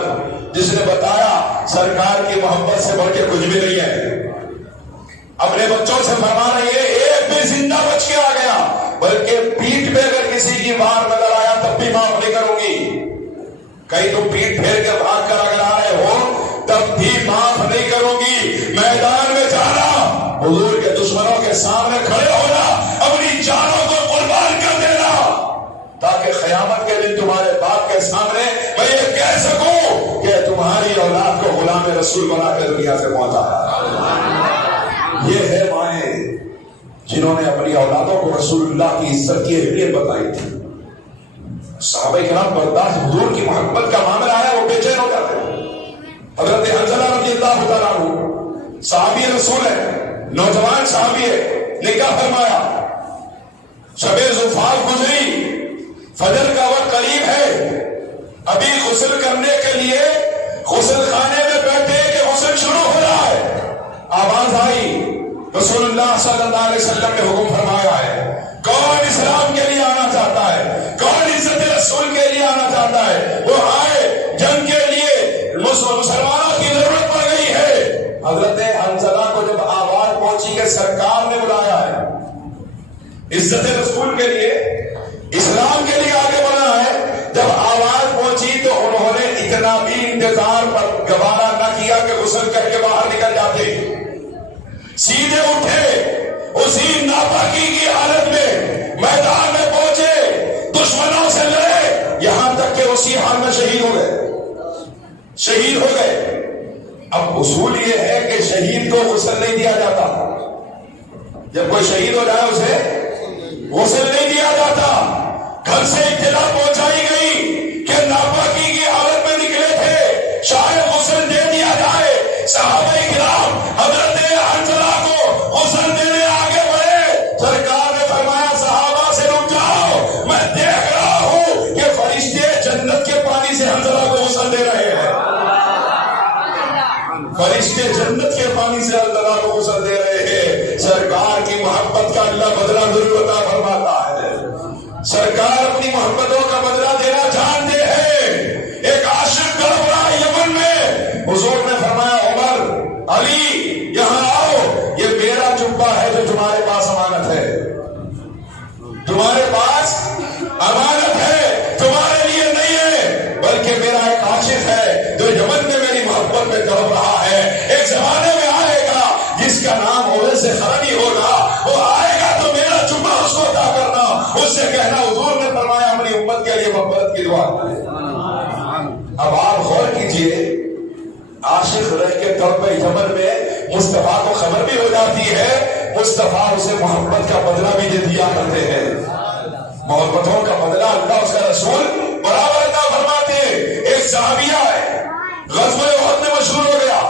جس نے بتایا سرکار کی محبت سے بڑھ کے کچھ بھی نہیں ہے. اپنے بچوں سے فرما رہی ہے ایک بھی زندہ بچ کے آ گیا, بلکہ پیٹ پہ اگر کسی کی وار نظر آیا تب بھی معاف نہیں کروں گی. کہیں تم پیٹ پھیر کے بھاگ کر اگر آ رہے ہو تب بھی معاف نہیں کروں گی. میدان میں جانا, حضور کے دشمنوں کے سامنے کھڑے ہونا, اپنی جانوں کو قربان کر دینا, تاکہ قیامت کے دن تمہارے باپ کے سامنے میں یہ کہہ سکوں کہ تمہاری اولاد کو غلام رسول بنا کے دنیا سے پہنچا. یہ ہے مائیں جنہوں نے اپنی اولادوں کو رسول اللہ کی عزت کی اہمیت بتائی تھی. صحابہ کرام برداشت, حضور کی محبت کا معاملہ آیا وہ بے چین ہو جاتے ہیں. حضرت حنظلہ رضی اللہ تعالیٰ عنہ صحابی رسول ہے, نوجوان صحابی ہے, نکاح فرمایا, شب زفاف گزری, فجر کا وقت قریب ہے, ابھی غسل کرنے کے لیے غسل خانے میں بیٹھے کہ غسل شروع ہو رہا ہے. آواز آئی, رسول اللہ صلی اللہ علیہ وسلم نے حکم فرمایا ہے, کون اسلام کے لیے آنا چاہتا ہے, کون عزت رسول کے لیے آنا چاہتا ہے, وہ آئے, جنگ کے لیے مسلمانوں کی ضرورت پڑ گئی ہے. حضرت حنظلہ کو جب آواز پہنچی کہ سرکار نے بلایا ہے, عزت رسول کے لیے, اسلام کے لیے آگے بڑھنا ہے, جب آواز پہنچی تو انہوں نے اتنا بھی انتظار پر گوارا نہ کیا کہ غسل کر کے باہر نکل جاتے, سیدھے اٹھے, اسی ناپاکی کی حالت میں میدان میں پہنچے, دشمنوں سے لڑے, یہاں تک کہ اسی حال میں شہید ہو گئے, شہید ہو گئے. اب اصول یہ ہے کہ شہید کو غسل نہیں دیا جاتا, جب کوئی شہید ہو جائے اسے غسل نہیں دیا جاتا. گھر سے اطلاع پہنچائی گئی کہ ناپاکی کی حالت میں نکلے تھے, شاید غسل دے دیا جائے. صحابہ کرام حضرت حنظلہ کو غسل دینے آگے بڑھے, سرکار نے فرمایا صحابہ سے رک جاؤ, میں دیکھ رہا ہوں کہ فرشتے جنت کے پانی سے حنظلہ کو غسل دے رہے ہیں, فرشتے جنت کے پانی سے حنظلہ کو غسل دے رہے ہیں. سرکار کی محبت کا اللہ بدلہ ضرور عطا فرماتا ہے. سرکار اپنی محبتوں کا بدلہ دینا جانتے ہیں. ایک عاشق گھبرا یمن میں, حضور نے فرمایا عمر, علی یہاں آؤ, یہ میرا جبہ ہے جو تمہارے پاس امانت ہے, تمہارے پاس امانت ہے, تمہارے لیے نہیں ہے, بلکہ میرا ایک عاشق ہے جو یمن میں میری محبت میں تڑپ رہا ہے. ایک زمانے میں آئے گا جس کا نام عہدے سے خرابی ہوگا, وہ آئے گا تو میرا جبہ اس کو عطا کرنا, اس سے کہنا حضور نے فرمایا اپنی امت کے لیے محبت کی دعا. اب آپ غور کیجئے, عاشق رہ کے تڑپے یمن میں مصطفیٰ کو خبر بھی ہو جاتی ہے, مصطفیٰ اسے محبت کا بدلہ بھی دے دیا کرتے ہیں. محبتوں کا بدلہ اللہ اس کا رسول برابر عطا فرماتے. ایک صحابیہ ہے, غزوہ احد میں مشہور ہو گیا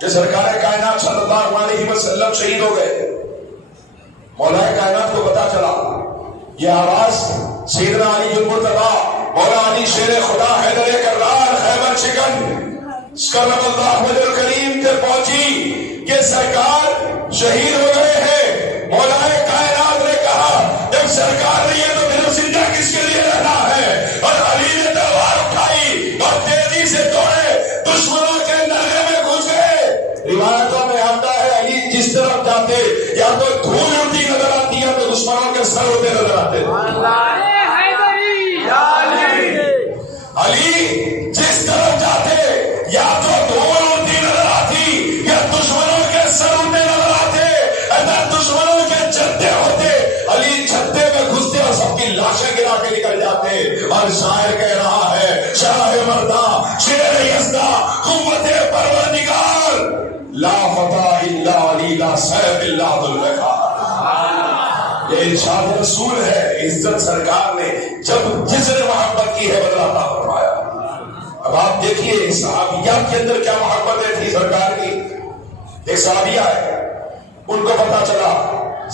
کہ سرکار کائنات صلی اللہ علیہ وسلم شہید ہو گئے. مولا کائنات کو پتا چلا, یہ آواز سیدنا علی المرتضیٰ, مولا علی شیر خدا حیدر کرار خیبر شکن کرم اللہ وجہ الکریم کے پہنچی کہ سرکار شہید ہو گئے ہیں. مولا کائنات نے کہا جب سرکار نہیں ہے تو پھر زندہ کس کے لیے رہنا ہے, اور علی نے تلوار اٹھائی اور تیزی سے دوڑے, دشمنوں کے نرے میں گھس گئے. روایتوں میں آتا ہے علی جس طرف جاتے یا تو دھول اڑتی نظر آتی ہے تو دشمنوں کے سر ہوتے نظر آتے. علی جس طرف جاتے یا تو دھول اڑتی نظر آتی یا دشمنوں کے سر ہوتے نظر آتے. اگر دشمنوں کے چھتے ہوتے, علی چھتے میں گھستے اور سب کی لاشیں گرا کے نکل جاتے. اور شاعر کہہ رہا ہے, شاہ مردہ شیر یزدہ قوت پروردگار, لا فتح الا علی لا سیف الا ذوالفقار. یہ ارشاد رسول ہے. عزت سرکار نے جب جس نے محبت کی ہے بدلہ عطا فرمایا. اب آپ دیکھیے صحابیات کے اندر کیا محبتیں تھی سرکار کی. ایک صحابیہ ہے, ان کو پتا چلا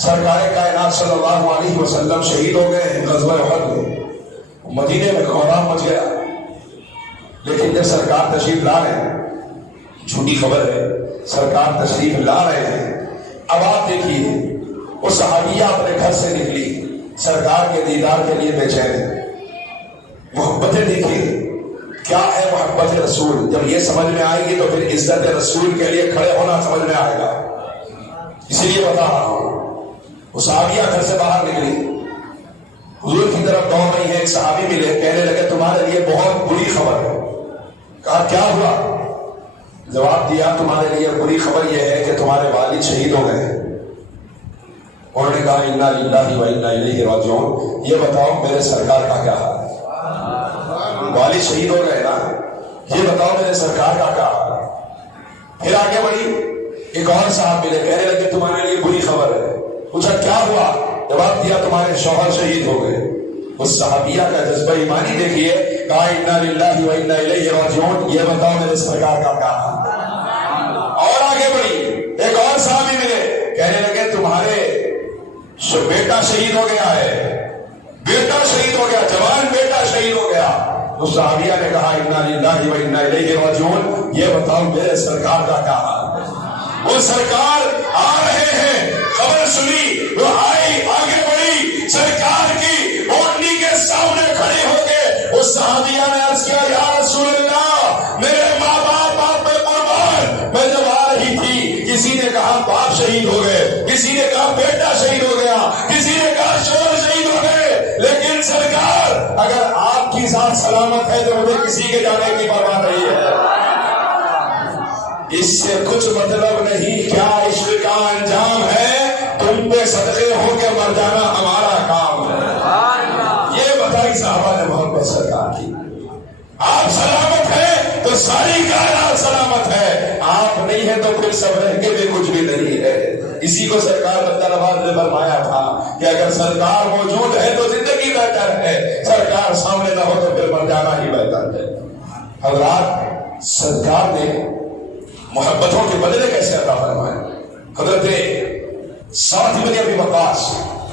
سرکار کائنات صلی اللہ علیہ وسلم شہید ہو گئے ہیں غزوہ احد میں، مدینے میں کوہرام مچ گیا، لیکن جب سرکار تشریف لا رہے ہیں، جھوٹی خبر ہے، سرکار تشریف لا رہے ہیں، اب آپ دیکھیے وہ صحابیہ اپنے گھر سے نکلی سرکار کے دیدار کے لیے بے چین ہے۔ محبتیں دیکھیے کیا ہے محبت رسول، جب یہ سمجھ میں آئے گی تو پھر عزت رسول کے لیے کھڑے ہونا سمجھ میں آئے گا۔ اسی لیے بتا رہا ہوں، وہ صحابیہ گھر سے باہر نکلی، حضور کی طرف دوڑ رہی ہے، ایک صحابی ملے، کہنے لگے تمہارے لیے بہت بری خبر ہے۔ کہا کیا ہوا؟ جواب دیا تمہارے لیے بری خبر یہ ہے کہ تمہارے والد شہید ہو گئے ہیں۔ انہوں نے کہا انا للہ و انا الیہ راجعون، یہ بتاؤ میرے سرکار کا کیا حال ہے؟ والد شہید ہو گئے نا، یہ بتاؤ میرے سرکار کا کیا حال ہے؟ پھر آگے بڑھی، ایک اور صاحب ملے، کہنے لگے تمہارے لیے بری خبر ہے۔ پوچھا کیا ہوا؟ جواب دیا تمہارے شوہر شہید ہو گئے۔ اس صحابیہ کا جذبہ ایمانی دیکھیے، کہا انا للہ و انا الیہ راجعون، یہ بتاؤ میرے سرکار کا کیا حال ہے؟ اور آگے بڑھی، ایک اور صحابی ملے، کہنے لگے تمہارے بیٹا شہید ہو گیا ہے، بیٹا شہید ہو گیا، جوان بیٹا شہید ہو گیا۔ اس صحابیہ نے کہا انا للہ و انا الیہ راجعون، یہ بتاؤ میرے سرکار کا کیا حال ہے؟ وہ سرکار آ رہے ہیں، خبر سنی، وہ آئی، آگے بڑھی، سرکار کی اوٹنی کے سامنے کھڑے ہو کے اس صحابیہ نے عرض کیا یا رسول اللہ میرے ماں باپ آپ پہ قربان، میں جب آ رہی تھی کسی نے کہا باپ شہید ہو گئے، کسی نے کہا بیٹا شہید ہو گیا، کسی نے کہا شوہر شہید ہو گئے، لیکن سرکار اگر آپ کی ذات سلامت ہے تو مجھے کسی کے جانے کی پرواہ نہیں ہے۔ اس سے کچھ مطلب نہیں، کیا عشق کا انجام ہے، تم پہ صدقے ہو کے مر جانا ہمارا کام ہے۔ یہ بتائی صحابہ نے محبت سرکار کی۔ آپ سلامت ہیں تو ساری کائنات سلامت ہے، آپ نہیں ہے تو پھر سب رہ کے بھی کچھ بھی نہیں ہے۔ اسی کو سرکار بندہ نواز نے فرمایا تھا کہ اگر سرکار موجود ہے تو زندگی بہتر ہے، سرکار سامنے نہ ہو تو پھر مر جانا ہی بہتر ہے۔ حضرات سرکار نے محبتوں کے بدلے کیسے عطا فرمائے؟ حضرت سعد بن ابی وقاص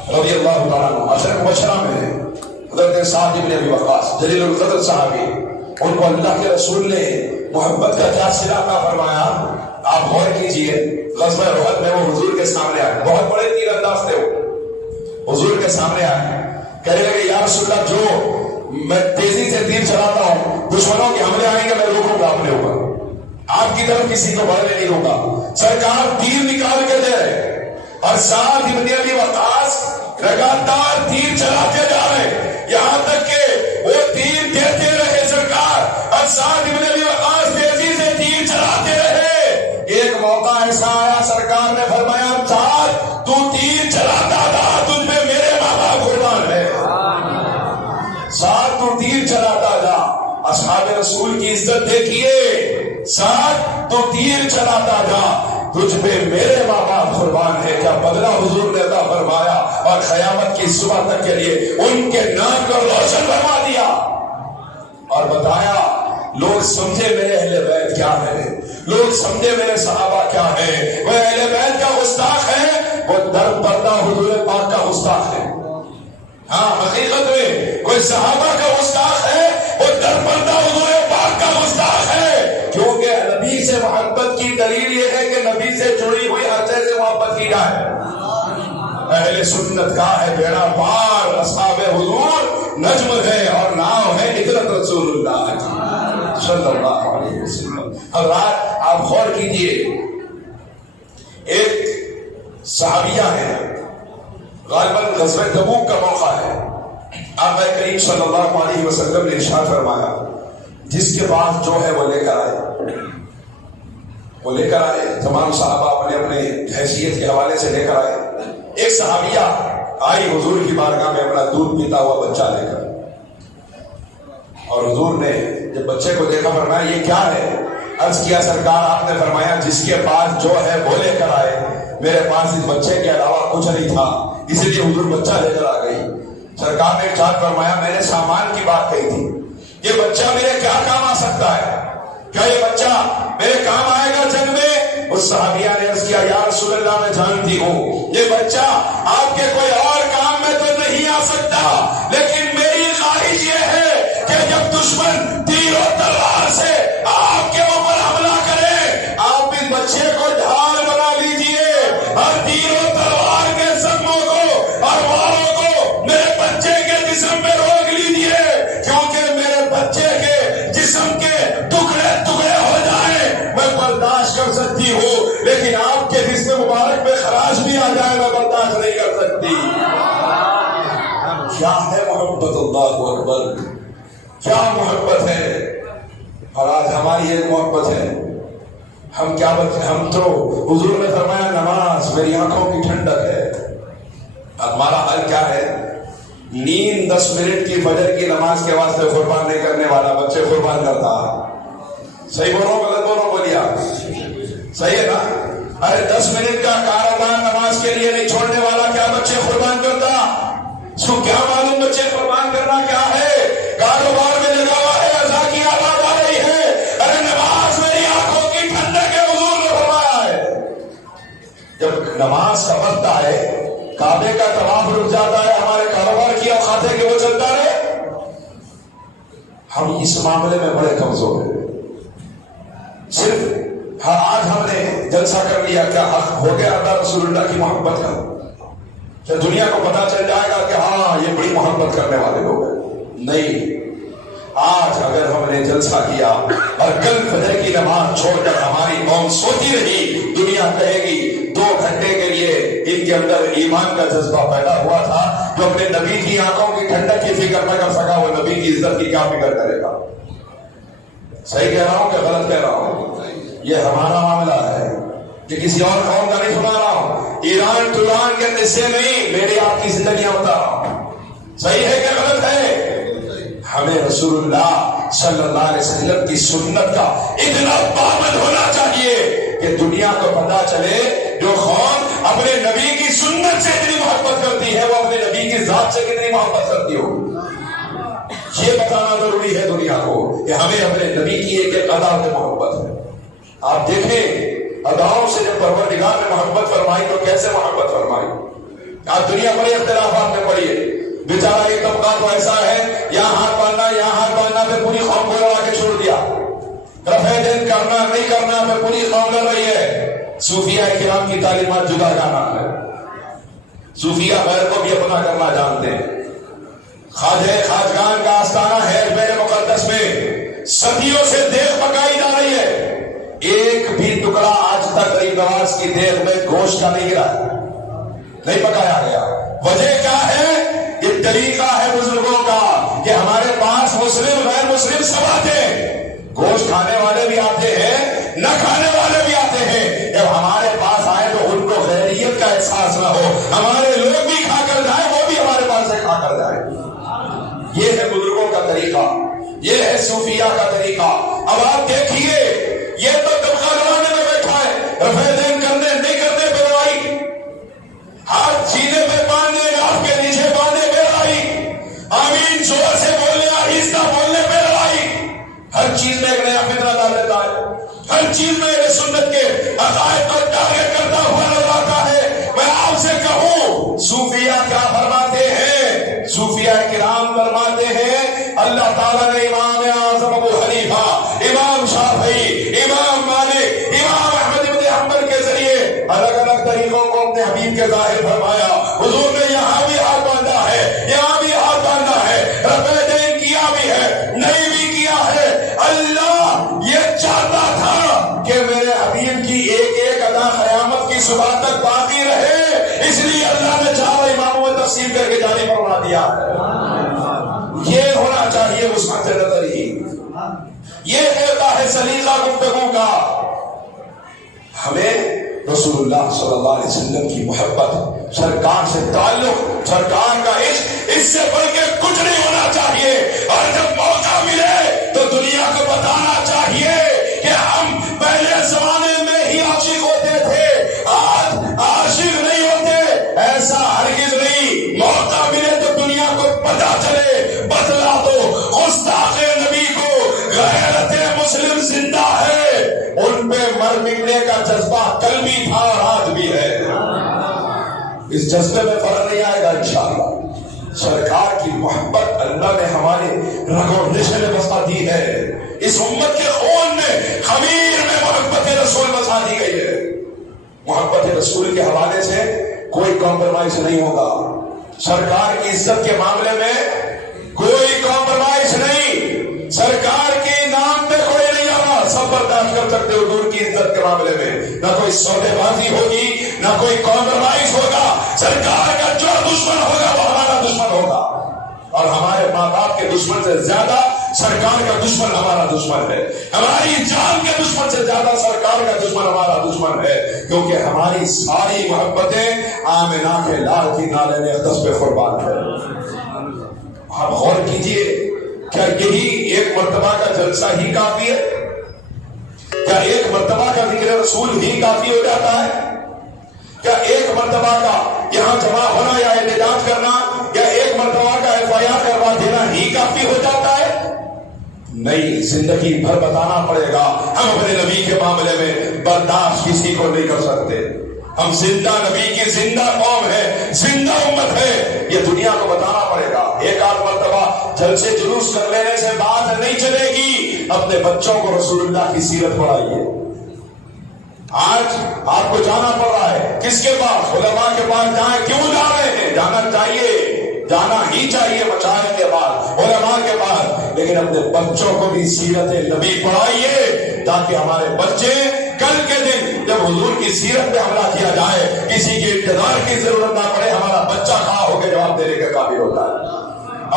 رضی اللہ تعالیٰ عنہ عشرہ مبشرہ میں ہے، حضرت سعد بن ابی وقاص جلیل القدر صحابی، ان کو اللہ کے رسول نے محبت کا کیا صلہ عطا فرمایا؟ آپ غور کیجئے، غزوہ احد میں وہ حضور کے سامنے آئے، بہت بڑے تیر انداز تھے، وہ حضور کے سامنے آئے، کہنے لگے یا رسول اللہ جو میں تیزی سے تیر چلاتا ہوں، دشمنوں کے حملے آئیں گے میں روکوں گا اپنے اوپر، آپ کی طرف کسی کو بڑھنے نہیں ہوگا۔ سرکار تیر نکال کے دے رہے اور سعد بن ابی وقاص لگاتار تیر چلاتے جا رہے، یہاں تک کہ وہ تیر دیتے رہے سرکار، اور سعد بن ابی وقاص تیزی سے تیر چلاتے رہے۔ ایک موقع ایسا آیا سرکار نے فرمایا سعد تو تیر چلاتا تھا، تجھ پہ میرے ماں باپ قربان ہے، سعد تو تیر چلاتا تھا۔ اصحاب رسول کی عزت دیکھیے، سعد تو تیر چلاتا تھا، تجھ پہ میرے ماں باپ قربان ہے۔ کیا بدلہ حضور نے عطا فرمایا اور قیامت کی صبح تک کے لیے ان کے نام کو روشن فرما دیا اور بتایا لوگ سمجھے میرے اہل بیت کیا ہے، لوگ سمجھے میرے صحابہ کیا ہے، وہ اہل بیت کا گستاخ ہے، وہ در پردہ حضور پاک کا گستاخ ہے۔ ہاں حقیقت میں کوئی صحابہ کا گستاخ ہے، وہ در پردہ حضور پاک کا گستاخ ہے، کیونکہ نبی سے محبت کی دلیل یہ ہے کہ نبی سے جڑی ہوئی ہر چیز سے محبت کی جائے۔ اہل سنت کا ہے بیڑا پار، اصحاب حضور نجم ہے اور نام ہے ہجرت رسول اللہ صلی اللہ علیہ وسلم۔ حضرات آپ غور کیجئے، ایک صحابیہ ہے، غالباً غزوہ تبوک کا موقع ہے، آقا کریم صلی اللہ علیہ وسلم نے ارشاد فرمایا جس کے پاس جو ہے وہ لے کر آئے، وہ لے کر آئے، تمام صحابہ اپنے اپنے حیثیت کے حوالے سے لے کر آئے۔ ایک صحابیہ آئی حضور کی بارگاہ میں اپنا دودھ پیتا ہوا بچہ لے کر، اور حضور نے جب بچے کو دیکھا فرمایا یہ کیا ہے؟ عرض کیا سرکار آپ نے فرمایا جس کے پاس جو ہے وہ لے کر آئے، میرے پاس اس بچے کے علاوہ کچھ نہیں تھا، اسی لیے حضور بچہ لے کر آ گئی۔ سرکار نے ارشاد فرمایا میں نے سامان کی بات کہی تھی، یہ بچہ میرے کیا کام آ سکتا ہے؟ کیا یہ بچہ میرے کام آئے گا جنگ میں؟ اس صحابیہ نے عرض کیا یا رسول اللہ میں جانتی ہوں یہ بچہ آپ کے کوئی اور کام میں تو نہیں آ سکتا، لیکن میری خواہش یہ ہے کہ جب دشمن تیر و تلوار سے آپ کے اوپر حملہ کرے آپ اس بچے کو ڈھال بنا لیجئے اور تیر و تلوار کے زخموں کو اور واروں کو میرے بچے کے جسم پہ روک لیجئے، کیونکہ میرے بچے کے جسم کے ٹکڑے ٹکڑے ہو جائیں میں برداشت کر سکتی ہوں، لیکن آپ کے جسم مبارک پہ خراش بھی آ جائے میں برداشت نہیں کر سکتی۔ کیا ہے محبت، اللہ اکبر، کیا محبت ہے۔ اور آج ہماری ایک محبت ہے، ہم کیا بچے، ہم تو حضور نے فرمایا نماز میری آنکھوں کی ٹھنڈک ہے، ہمارا حل کیا ہے؟ نیند 10 منٹ کی فجر کی نماز کے واسطے قربان نہیں کرنے والا بچے قربان کرتا، صحیح بولو غلط بولو بولیے آپ، صحیح ہے نا؟ ارے 10 منٹ کا کاروبار نماز کے لیے نہیں چھوڑنے والا کیا بچے قربان کرتا؟ اس کو کیا معلوم بچے قربان کرنا کیا ہے؟ کاروبار میں لگا ہوا ہے، اذان کی آواز آ رہی ہے، ارے نماز میری آنکھوں کی ٹھنڈک ہے، حضور نے فرمایا ہے۔ جب نماز کا وقت آئے کعبے کا طواف رک جاتا ہے، ہمارے کاروبار کی اوقات ہے کہ وہ چلتا رہے۔ ہم اس معاملے میں بڑے کمزور ہیں، صرف آج ہم نے جلسہ کر لیا، کیا حق ہو گیا اللہ رسول اللہ کی محبت کا؟ کیا دنیا کو پتا چل جائے گا کہ ہاں یہ بڑی محبت کرنے والے لوگ ہیں؟ نہیں، آج اگر ہم نے جلسہ کیا اور کل فجر کی نماز چھوڑ کر ہماری قوم سوتی رہی، دنیا کہے گی 2 گھنٹے کے لیے ان کے اندر ایمان کا جذبہ پیدا ہوا تھا، جو اپنے نبی کی آنکھوں کی ٹھنڈک کی فکر نہ کر سکا وہ نبی کی عزت کی کیا فکر کرے گا؟ صحیح کہہ رہا ہوں کہ غلط کہہ رہا ہوں؟ یہ ہمارا معاملہ ہے کہ کسی اور قوم کا نہیں سنا رہا ہوں، ایران توران کے قصے نہیں، میری آپ کی زندگیاں بتا رہا ہوں، صحیح ہے کہ غلط ہے؟ ہمیں رسول اللہ صلی اللہ علیہ وسلم کی سنت کا اتنا پابند ہونا چاہیے کہ دنیا کو پتا چلے جو قوم اپنے نبی کی سنت سے اتنی محبت کرتی ہے وہ اپنے نبی کی ذات سے کتنی محبت کرتی ہو۔ یہ بتانا ضروری ہے دنیا کو کہ ہمیں اپنے نبی کی ایک ادا سے محبت ہے۔ آپ دیکھیں اداؤں سے جب پروردگار نے محبت فرمائی تو کیسے محبت فرمائی؟ آپ دنیا بڑے اختلافات میں پڑھیے، بیچارہ ایک طبقہ تو ایسا ہے یہاں ہاتھ باندھنا پہ پوری قوم کو لڑا کے چھوڑ دیا، رفع دین کرنا نہیں کرنا پہ پوری قوم لڑ رہی ہے۔ صوفیہ کرام کی تعلیمات جدا جانا ہے، صوفیہ غیر کو بھی اپنا کرنا جانتے ہیں، خواجہ خواجگان کا آستانہ ہے اجمیر مقدس میں صدیوں سے دیگ پکائی جا رہی ہے، ایک بھی ٹکڑا آج تک غریب نواز کی دیگ میں گوشت کا نہیں گرا، نہیں پکایا گیا۔ وجہ کیا ہے؟ یہ طریقہ ہے بزرگوں کا کہ ہمارے پاس مسلم غیر مسلم سب آتے ہیں، گوشت کھانے والے بھی آتے ہیں، نہ کھانے والے بھی آتے ہیں، جب ہمارے پاس آئے تو ان کو غیریت کا احساس نہ ہو، ہمارے لوگ بھی کھا کر جائیں وہ بھی ہمارے پاس سے کھا کر جائیں۔ یہ ہے بزرگوں کا طریقہ، یہ ہے صوفیہ کا طریقہ۔ اب آپ دیکھیے یہ تو طبقہ لڑانے میں بیٹھا ہے، رفع دین کرنے نہیں کرنے پہ لڑائی، ہاتھ سینے پہ باندھنے ناف کے نیچے باندھنے پہ لڑائی، آمین زور سے بولنے آہستہ بولنے پہ لڑائی، ہر چیز میں ایک نیا فطرہ ڈال دیتا ہے، ہر چیز میں ایک سنت کے عقائد کو ٹارگیٹ کرتا ہوا نظر آتا ہے۔ میں آپ سے کہوں صوفیہ کیا فرماتے ہیں؟ صوفیہ کرام فرماتے ہیں اللہ تعالیٰ نے امام اعظم ابو حنیفہ، امام شافعی، امام مالک، امام احمد بن حنبل کے ذریعے الگ الگ طریقوں کو اپنے حبیب کے ظاہر فرمایا۔ حضور نے یہاں بھی ہاتھ باندھا ہے، یہاں بھی ہاتھ باندھا ہے، رفع دین کیا بھی ہے، نہیں بھی کیا ہے۔ اللہ یہ چاہتا تھا کہ میرے حبیب کی ایک ایک ادا قیامت کی صبح تک باقی رہے، اس لیے اللہ نے چاروں اماموں میں تقسیم کر کے جاری فرما دیا ہے۔ یہ ہونا چاہیے وسعت نظر ہی، یہ ہوتا ہے سلیقہ گفتگو کا۔ ہمیں رسول اللہ صلی اللہ علیہ وسلم کی محبت، سرکار سے تعلق، سرکار کا عشق، اس سے بڑھ کے کچھ نہیں ہونا چاہیے۔ اور جب موقع ملے تو دنیا کو بتانا چاہیے کہ ہم پہلے زمانے میں ہی عاشق ہوتے تھے، آج عاشق نہیں ہوتے، ایسا ہرگز نہیں۔ موقع ملے تو دنیا کو پتا چلے، بتلا دو گستاخ نبی کو غیرت مسلم زندہ ہے، ان پہ مر مٹنے کا جذبہ کل بھی تھا اور آج بھی ہے. اس جذبے میں فرق نہیں آئے گا انشاءاللہ. سرکار کی محبت اللہ نے ہمارے رگوں نشے میں بسا دی ہے. اس امت کے خون میں خمیر میں محبت رسول بسا دی گئی ہے. محبت رسول کے حوالے سے کوئی کمپرومائز نہیں ہوگا. سرکار کی عزت کے معاملے میں کوئی کمپرومائز نہیں. سرکار کے نام پہ کوئی نہیں آگا. سب برداشت کر سکتے ہو. حضور کی عزت کے معاملے میں نہ کوئی سودے بازی ہوگی نہ کوئی کمپرومائز ہوگا. سرکار کا جو دشمن ہوگا وہ ہمارا دشمن ہوگا. اور ہمارے ماں باپ کے دشمن سے زیادہ سرکار کا دشمن ہمارا دشمن ہے. ہماری جان کے دشمن سے زیادہ سرکار کا دشمن ہمارا دشمن ہے. کیونکہ ہماری ساری محبتیں آمنہ کے لال کی نالے اقدس پہ قربان ہے. آپ غور کیجئے, کیا یہی ایک مرتبہ کا جلسہ ہی کافی ہے؟ کیا ایک مرتبہ کا ذکر رسول ہی کافی ہو جاتا ہے؟ کیا ایک مرتبہ کا یہاں جمع ہونا یا احتجاج کرنا یا ایک مرتبہ کا FIR کروا دینا ہی کافی ہو جاتا ہے؟ نہیں, زندگی بھر بتانا پڑے گا. ہم اپنے نبی کے معاملے میں برداشت کسی کو نہیں کر سکتے. ہم زندہ نبی کی زندہ قوم ہے, زندہ امت ہے. یہ دنیا کو بتانا پڑے گا. ایک آدھ مرتبہ جلسے جلوس کر لینے سے بات نہیں چلے گی. اپنے بچوں کو رسول اللہ کی سیرت پڑھائیے. آج آپ کو جانا پڑ رہا ہے کس کے پاس؟ علماء کے پاس جائیں. کیوں جا رہے ہیں؟ جانا چاہیے, جانا ہی چاہیے مشاہد کے پاس, علماء کے پاس. لیکن اپنے بچوں کو بھی سیرت نبی پڑھائیے تاکہ ہمارے بچے کل کے دن جب حضور کی سیرت پہ حملہ کیا جائے کسی کے انتظار کی ضرورت نہ پڑے. ہمارا بچہ کھڑا ہو کے جواب دینے کے قابل ہوتا ہے.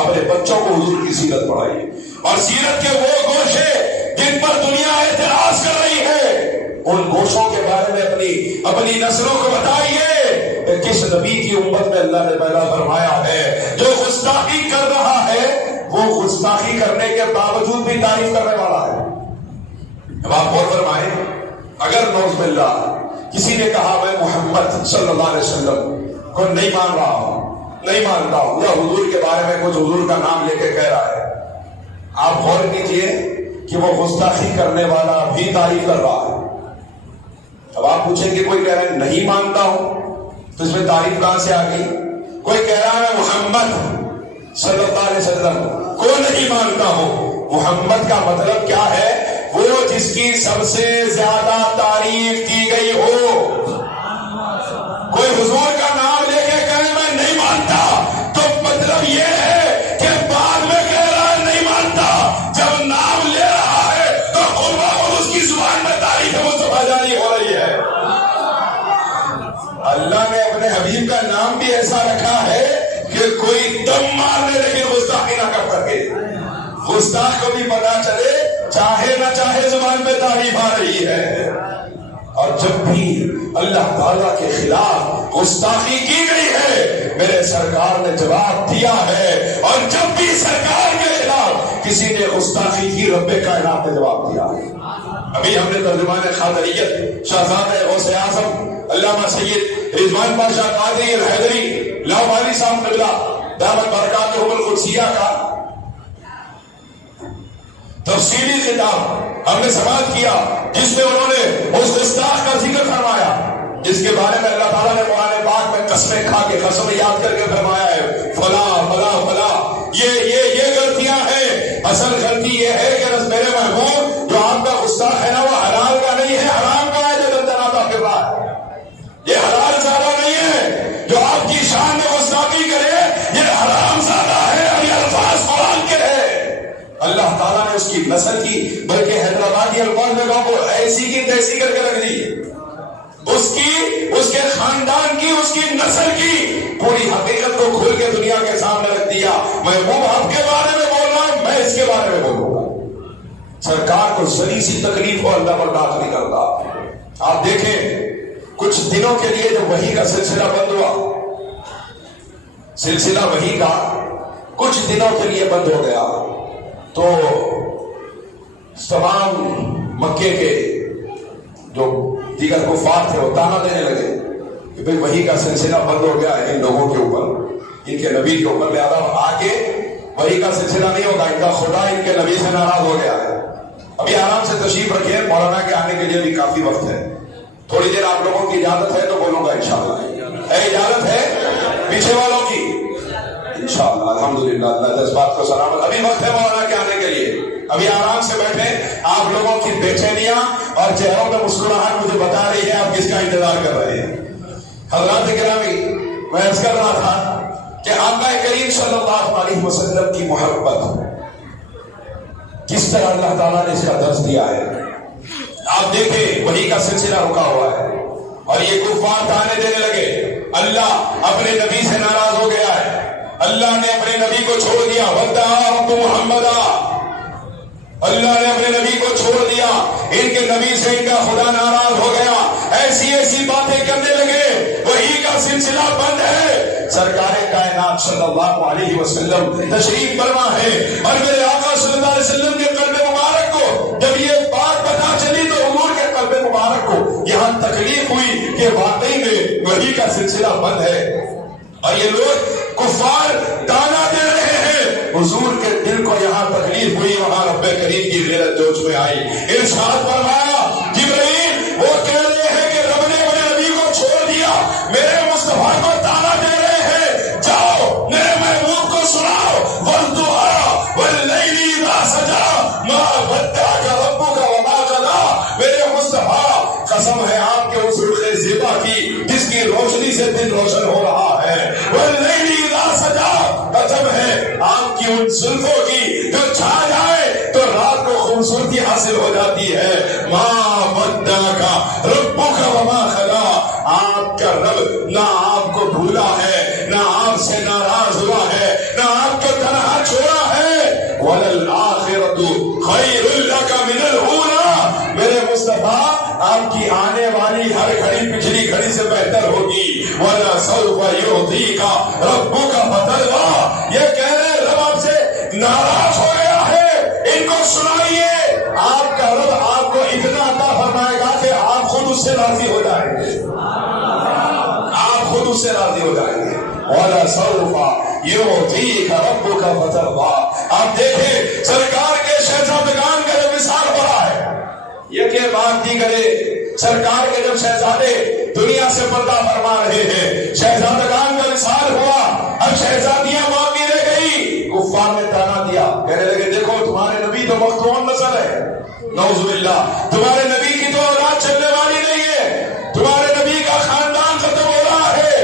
اپنے بچوں کو حضور کی سیرت پڑھائیے اور سیرت کے وہ گوشے جن پر دنیا اعتراض کر رہی ہے ان گوشوں کے بارے میں اپنی نسلوں کو بتائیے کہ کس نبی کی امت میں اللہ نے پیدا فرمایا ہے. جو گستاخی کر رہا ہے وہ گستاخی کرنے کے باوجود بھی تعریف کرنے والا ہے. اب آپ غور فرمائیں, اگر نعوذ باللہ کسی نے کہا میں محمد صلی اللہ علیہ وسلم کو نہیں مان رہا ہوں, نہیں مانتا ہوں, یا حضور کے بارے میں کچھ حضور کا نام لے کے کہہ رہا ہے, آپ غور کیجئے کہ وہ گستاخی کرنے والا بھی تعریف کر رہا ہے. اب آپ پوچھیں کہ کوئی کہہ رہا ہے نہیں مانتا ہوں تو اس میں تعریف کہاں سے آ گئی؟ کوئی کہہ رہا ہے محمد صلی اللہ علیہ وسلم کو نہیں مانتا ہوں. محمد کا مطلب کیا ہے؟ وہ جس کی سب سے زیادہ تعریف کی گئی ہو. کوئی حضور کا نام لے کے کہے میں نہیں مانتا تو مطلب یہ ہے کہ بعد میں کہہ رہا ہے نہیں مانتا, جب نام لے رہا ہے تو خود اس کی زبان میں تعریف مصطفیٰ جاری ہو رہی ہے. اللہ نے اپنے حبیب کا نام بھی ایسا رکھا ہے کہ کوئی دم مارنے لگے گستاخی نہ کر سکے. گستاخ کو بھی پتا چلے چاہے نہ چاہے زبان پہ تعریف آ رہی ہے. اور جب بھی اللہ تعالیٰ کے خلاف گستاخی کی گئی ہے میرے سرکار نے جواب دیا ہے, اور جب بھی سرکار کے خلاف کسی نے گستاخی کی رب کائنات نے جواب دیا ہے. ابھی ہم نے ترجمان خاطریت شہزادہ غوث اعظم علامہ سید رضوان پاشا قادری الحیدری لاہوری صاحب قبلہ دامت برکاتہ القدسیہ کا تفصیلی خطاب ہم نے سماعت کیا جس میں انہوں نے اس گستاخ کا ذکر فرمایا جس کے بارے میں اللہ تعالیٰ نے قرآن پاک میں قسمیں کھا کے قسم یاد کر کے فرمایا ہے فلاں فلاں فلاں یہ غلطیاں ہیں. اصل غلطی یہ ہے کہ میرے محبوب جو آپ کا گستاخ ہے نا وہ حلال کا نہیں ہے, حرام کا ہے جو دندناتا پھر رہا ہے. یہ حلال زیادہ نہیں ہے جو آپ کی شان میں گستاخی کرے, یہ حرام زیادہ ہے اور یہ الفاظ قرآن کے ہے. اللہ تعالیٰ نے اس کی نسل کی بلکہ حیدرآبادی الفاظ میں کو ایسی کی تیسی کر کے رکھ دی. اس کے خاندان کی, اس کی نسل کی پوری حقیقت کو کھول کے دنیا کے سامنے رکھ دیا. محبوب آپ کے بارے میں بول رہا ہوں, میں اس کے بارے میں بولوں گا. سرکار کو ذری سی تکلیف کو اللہ برداشت نہیں کرتا. آپ دیکھیں کچھ دنوں کے لیے جب وحی کا سلسلہ بند ہوا, سلسلہ وحی کا کچھ دنوں کے لیے بند ہو گیا تو تمام مکے کے جو دیگر کفار تھے وہ تانا دینے لگے کہ بھئی وحی کا سلسلہ بند ہو گیا ہے ان لوگوں کے اوپر, ان کے نبی کے اوپر, لہذا آگے وحی کا سلسلہ نہیں ہوگا, ان کا خدا ان کے نبی سے ناراض ہو گیا ہے. ابھی آرام سے تشریف رکھیں, مولانا کے آنے کے لیے بھی کافی وقت ہے. تھوڑی دیر آپ لوگوں کی اجازت ہے تو بولوں گا انشاءاللہ. ہے اجازت ہے پیچھے والوں کی؟ انشاءاللہ الحمدللہ. اللہ جذبات کو سلامت. ابھی وقت ہے مولانا کے آنے کے لیے. ابھی آرام سے بیٹھے. آپ لوگوں کی بےچینیاں اور چہروں میں مسکراہٹ مجھے بتا رہی ہے آپ کس کا انتظار کر رہے ہیں. حضرات گرامی، میں عرض کر رہا تھا کہ آقا کریم صلی اللہ علیہ وسلم کی محبت کس طرح اللہ تعالیٰ نے اس کا درس دیا ہے. آپ دیکھیں وحی کا سلسلہ رکا ہوا ہے اور یہ کفار تانے دینے لگے. اللہ اپنے نبی سے ناراض ہو گیا ہے. اللہ نے اپنے نبی کو چھوڑ دیا. وَدَّعَوْتُ مُحَمَّدًا. اللہ نے اپنے نبی کو چھوڑ دیا. ان کے نبی سے ان کا خدا ناراض ہو گیا. ایسی ایسی باتیں کرنے لگے. وحی کا سلسلہ بند ہے. سرکار کائنات صلی اللہ علیہ وسلم تشریف فرما ہے اور میرے آقا صلی اللہ علیہ وسلم کے قلب مبارک کو جب یہ بات پتہ چلی تو حضور کے قلب مبارک کو یہاں تکلیف ہوئی کہ واقعی میں وحی کا سلسلہ بند ہے اور یہ لوگ کفار تانا دے رہے ہیں. حضور کے دل کو یہاں تکلیف ہوئی. وہاں رب کریم کی غیرت جوش میں آئی. ارشاد فرمایا جبرائیل وہ کہہ رہے ہیں کہ رب نے اپنے نبی کو چھوڑ دیا. میرے مصطفیٰ کو تانا دے رہے ہیں. جاؤ میرے محبوب کو سناؤ. والضحیٰ واللیل اذا سجی ما ودعک ربک وما قلی. میرے مصطفیٰ قسم ہے آپ کے اس روح زیبا کی جس کی روشنی سے دل روشن ہو رہا ہے. واللیل اذا سجی قسم ہے آپ کی ان زلفوں کی جو چھا جائے تو رات کو خوبصورتی حاصل ہو جاتی ہے. ما ودعک ربک وما قلی. آپ کا رب نہ آپ کو بھولا ہے نہ آپ سے ناراض ہوا ہے نہ آپ کو تنہا چھوڑا ہے. وَلَلْآخِرَةُ خَيْرٌ لَكَ مِنَ الْأُولَىٰ. میرے مصطفیٰ آپ کی آنے والی ہر گھڑی پچھلی گھڑی سے بہتر ہوگی. وَلَسَوْفَ يُعْطِيكَ رَبُّكَ فَتَرْضَىٰ. یہ کہہ رہے رب آپ سے ناراض ہو گیا ہے. ان کو سنائیے آپ کا رب آپ کو اتنا عطا فرمائے گا کہ آپ خود اس سے راضی ہو جائیں گے. آپ خود اس سے راضی ہو جائیں گے. وَلَسَوْفَ يُعْطِيكَ رَبُّكَ فَتَرْضَىٰ. آپ دیکھیں سرکار کے شہزادگان کا جو مثال پڑا ہے یہ کہ بات دی کرے. سرکار کے جب شہزادے دنیا سے پردہ فرما رہے ہیں شہزادگان کا مثال ہوا. اب شہزادیاں باقی رہ گئی. کفار نے تانا دیا. کہنے لگے دیکھو تمہارے نبی تو مخدوم نسل ہے. نعوذ باللہ. تمہارے نبی کی تو اولاد چلنے والی نہیں ہے. تمہارے نبی کا خاندان ختم ہو رہا ہے.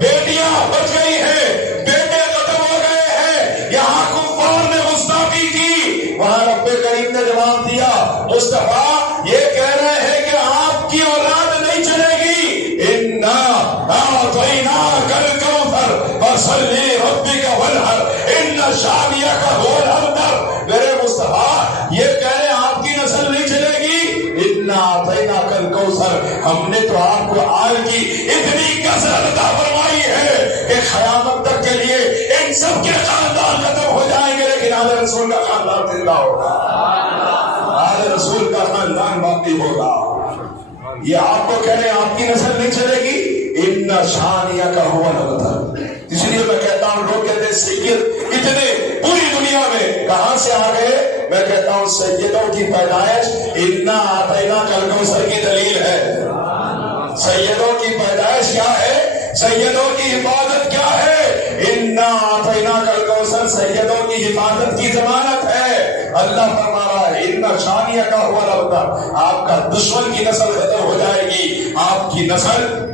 بیٹیاں بچ گئی ہیں. بیٹے ختم ہو گئے ہیں. یہاں کفار نے گستاخی کی. وہاں رب کریم نے جواب دیا مصطفیٰ یہ کہہ رہے ہیں کہ آپ کی اولاد نہیں چلے گی. اِنَّا أَعْطَيْنَاكَ الْكَوْثَرَ فَصَلِّ لِرَبِّكَ وَانْحَرْ إِنَّ شَانِئَكَ هُوَ الْأَبْتَرُ. میرے مصطفیٰ یہ کہہ رہے ہیں آپ کی نسل نہیں چلے گی. اِنَّا أَعْطَيْنَاكَ الْكَوْثَرَ. ہم نے تو آپ کو آل کی اتنی کثرت عطا فرمائی ہے کہ قیامت تک کے لیے ان سب کے خاندان ختم ہو جائیں گے لیکن آل رسول کا خاندان زندہ ہوگا. آل رسول کا خاندان باقی ہوگا. یہ آپ کو کہہ رہے ہیں آپ کی نسل نہیں چلے گی. ان شانیہ کا ہوا نبتر. اس لیے میں کہتا ہوں لوگ کہتے ہیں سید اتنے پوری دنیا میں کہاں سے آ گئے. میں کہتا ہوں سیدوں کی پیدائش انا آتینا کل کوثر کی دلیل ہے. سیدوں کی پیدائش کیا ہے؟ سیدوں کی حفاظت کیا ہے؟ انا آتینا کل کوثر سیدوں کی حفاظت کی ضمانت ہے. اللہ فرما رہا ہے ان شانیہ کا ہوا نبتر. آپ کا دشمن کی نسل ختم ہو جائے گی. آپ کی نسل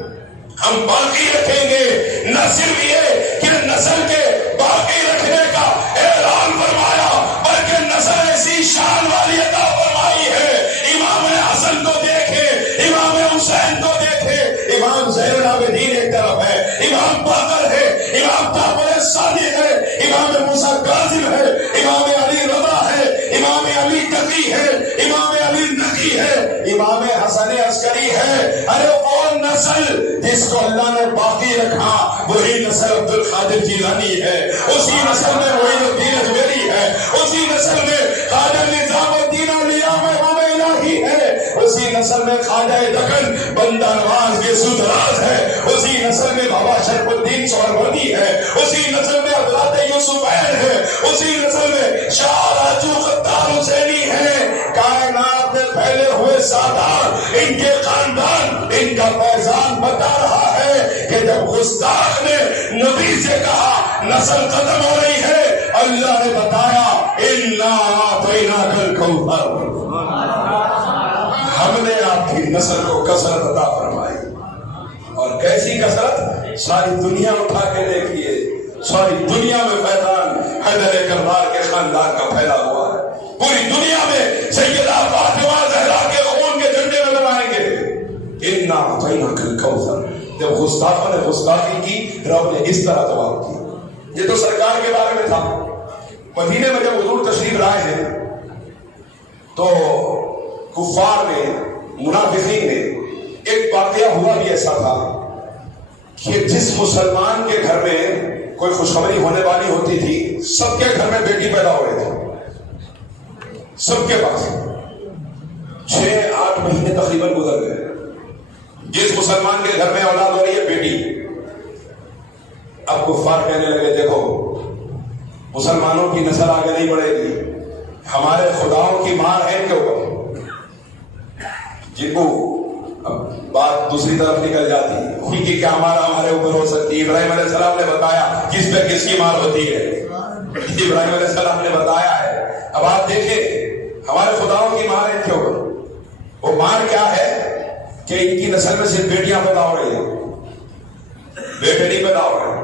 ہم باقی رکھیں گے. نہ صرف یہ کہ نسل کے باقی رکھنے کا اعلان فرمایا بلکہ نسل ایسی شان والی عطا فرمائی ہے. امام حسن کو دیکھے, امام حسین کو دیکھے. امام زین العابدین ایک طرف ہے, امام باقر ہے, امام جعفر صادق ہے, امام موسیٰ کاظم ہے, امام علی رضا ہے, امام علی تقی ہے, امام علی نقی ہے, امام حسن عسکری ہے. ارے وہ نسل جس کو اللہ نے باقی رکھا وہی نسل عبد القادر جیلانی ہے. اسی نسل میں معین الدین اجمیری ہے. اسی نسل میں خواجہ نظام الدین اولیاء محبوب الہی ہے. اسی نسل میں خواجہ دکن بندہ نواز کے سودراز ہے. اسی نسل میں بابا شرف الدین سہروردی ہے. اسی نسل میں حضرت یوسفین ہے. اسی نسل میں شاہ راجو خطار حسینی ہے. کائنات میں پھیلے ہوئے سادات ان کے خاندان ان کس سے کہا نسل ختم ہو رہی ہے؟ اللہ نے بتایا اِنَّا أَعْطَيْنَاكَ الْكَوْثَرَ، ہم نے آپ کی نسل کو کثرت عطا فرمائی. اور کیسی کثرت؟ ساری دنیا اٹھا کے دیکھیے، ساری دنیا میں فیضان حیدر کرار کے خاندان کا پھیلا ہوا ہے. پوری دنیا میں سیدہ فاطمہ زہرا کے خون کے جھنڈے نظر آئیں گے. اِنَّا أَعْطَيْنَاكَ الْكَوْثَرَ. جب گستاخوں نے گستاخی کی، رب نے اس طرح جواب دیا. یہ تو سرکار کے بارے میں تھا. مدینے میں جب حضور تشریف لائے ہیں تو کفار نے، منافقین نے، ایک واقعہ ہوا بھی ایسا تھا کہ جس مسلمان کے گھر میں کوئی خوشخبری ہونے والی ہوتی تھی، سب کے گھر میں بیٹی پیدا ہو رہے تھے، سب کے پاس. 6-8 مہینے تقریباً گزر گئے. جس مسلمان کے گھر میں اولاد ہو رہی ہے بیٹی. اب کفار کہنے لگے دیکھو مسلمانوں کی نسل آگے نہیں بڑھے گی، ہمارے خداؤں کی مار ہے ان کے اوپر. جن کو اب بات دوسری طرف نکل جاتی ہے کہ کیا ہمارے اوپر ہو سکتی ہے. ابراہیم علیہ السلام نے بتایا کس پہ کس کی مار ہوتی ہے. ابراہیم علیہ السلام نے بتایا ہے. اب آپ دیکھیں ہمارے خداؤں کی مار ہے ان کے اوپر. وہ مار کیا ہے کہ ان کی نسل میں صرف بیٹیاں پیدا ہو رہی ہیں، بیٹے نہیں پیدا ہو رہے.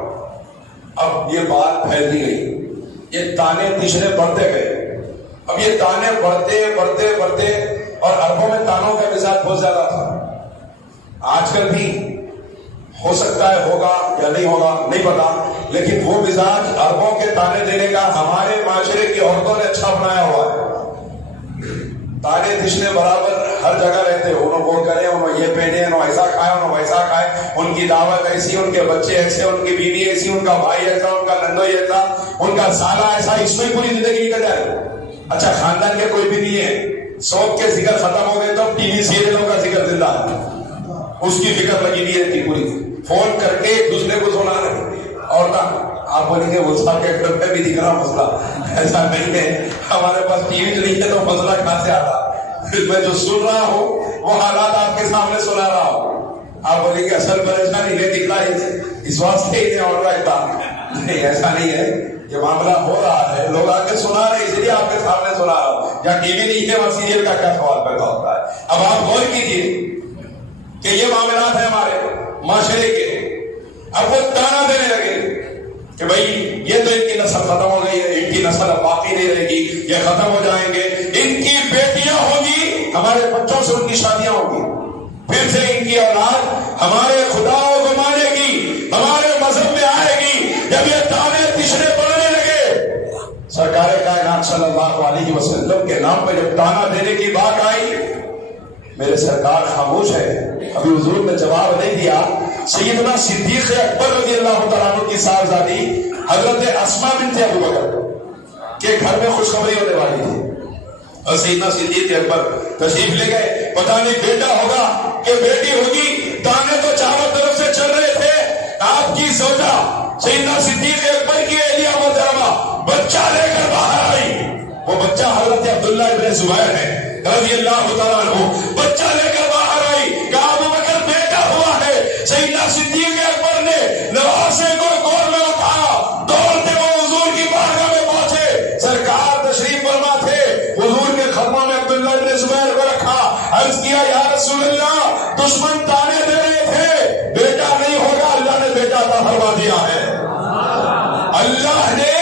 اب یہ بات پھیلتی گئی، یہ تانے تیسرے بڑھتے گئے. اب یہ تانے بڑھتے اور عربوں میں تانوں کا مزاج بہت زیادہ تھا. آج کل بھی ہو سکتا ہے ہوگا یا نہیں ہوگا نہیں پتا، لیکن وہ مزاج عربوں کے تانے دینے کا ہمارے معاشرے کی عورتوں نے اچھا اپنایا ہوا ہے. تانے تیسرے برابر ہر جگہ رہتے، انہوں وہ کرے، انہوں یہ پہنے، انہوں ایسا کھائے، انہوں ویسا کھائے، ان کی دعوت ایسی، ان کے بچے ایسے، ان کی بیوی ایسی، ان کا بھائی ایسا، ان کا نندو ایسا، ان کا سالہ ایسا. اس میں پوری زندگی نکل جائے. اچھا خاندان کے کوئی بھی نہیں ہے، سوگ کے ذکر ختم ہو گئے تو ٹی وی سیریلوں کا ذکر زندہ ہے، اس کی فکر لگی ہوئی رہتی پوری. فون کر کے ایک دوسرے کو سنا رہے. اور آپ بولیں گے غصہ کے گھر پہ بھی دکھ رہا مسئلہ. ایسا نہیں ہے، ہمارے پاس ٹی وی نہیں ہے تو مسئلہ کہاں سے آتا. میں جو سن رہا ہوں وہ حالات آپ کے سامنے سنا رہا ہوں. آپ بولیں گے اصل پریشانی نہیں دکھ رہا ہے، اس واسطے ہی نہیں اور رہتا. نہیں ایسا نہیں ہے، یہ معاملہ ہو رہا ہے، لوگ آ کے سنا رہے اس لیے آپ کے سامنے سنا رہا ہوں. یا ٹی وی نہیں ہے وہاں سیریل کا کیا سوال پیدا ہوتا ہے. اب آپ غور کیجیے کہ یہ معاملات ہیں ہمارے معاشرے کے. اب وہ تانا دینے لگے کہ بھائی یہ تو ان کی نسل ختم ہو گئی ہے، ان کی نسل اب باقی نہیں رہے گی، یہ ختم ہو جائیں گے، ان کی بیٹیاں ہوں گی، ہمارے بچوں سے ان کی شادیاں ہوں گی، پھر سے ان کی اولاد ہمارے خداؤں کو مانے گی، ہمارے مذہب میں آئے گی. جب یہ تانے تیسرے پڑنے لگے، سرکار کائنات صلی اللہ علیہ وسلم کے نام پہ جب تانا دینے کی بات آئی، میرے سرکار خاموش ہے. ابھی حضور نے جواب نہیں دیا. سیدنا صدیق اکبر رضی اللہ تعالیٰ عنہ کی صاحبزادی حضرت اسماء بنت ابو بکر کے گھر میں خوشخبری ہونے والی تھی، اور سیدنا صدیق اکبر تشریف لے گئے. پتہ نہیں بیٹا ہوگا کہ بیٹی ہوگی. تانے تو چاروں طرف سے چل رہے تھے. آپ کی زوجہ سیدنا صدیق اکبر کی اہلیہ محترمہ بچہ لے کر باہر آئی. وہ بچہ حضرت عبداللہ ابن زبیر ہے رضی اللہ تعالیٰ عنہ. بچہ لے کر باہر آئی، کہا ابو بکر بیٹا ہوا ہے. سیدنا صدیق اکبر نے نواسے کو گود میں اٹھایا، دوڑتے وہ حضور کی بارگاہ میں پہنچے. سرکار تشریف فرما تھے، حضور کے خدمہ میں عبداللہ ابن زبیر کو رکھا. عرض کیا یا رسول اللہ، دشمن تانے دے رہے تھے، بیٹا نہیں ہوگا، اللہ نے بیٹا عطا فرما دیا ہے. اللہ نے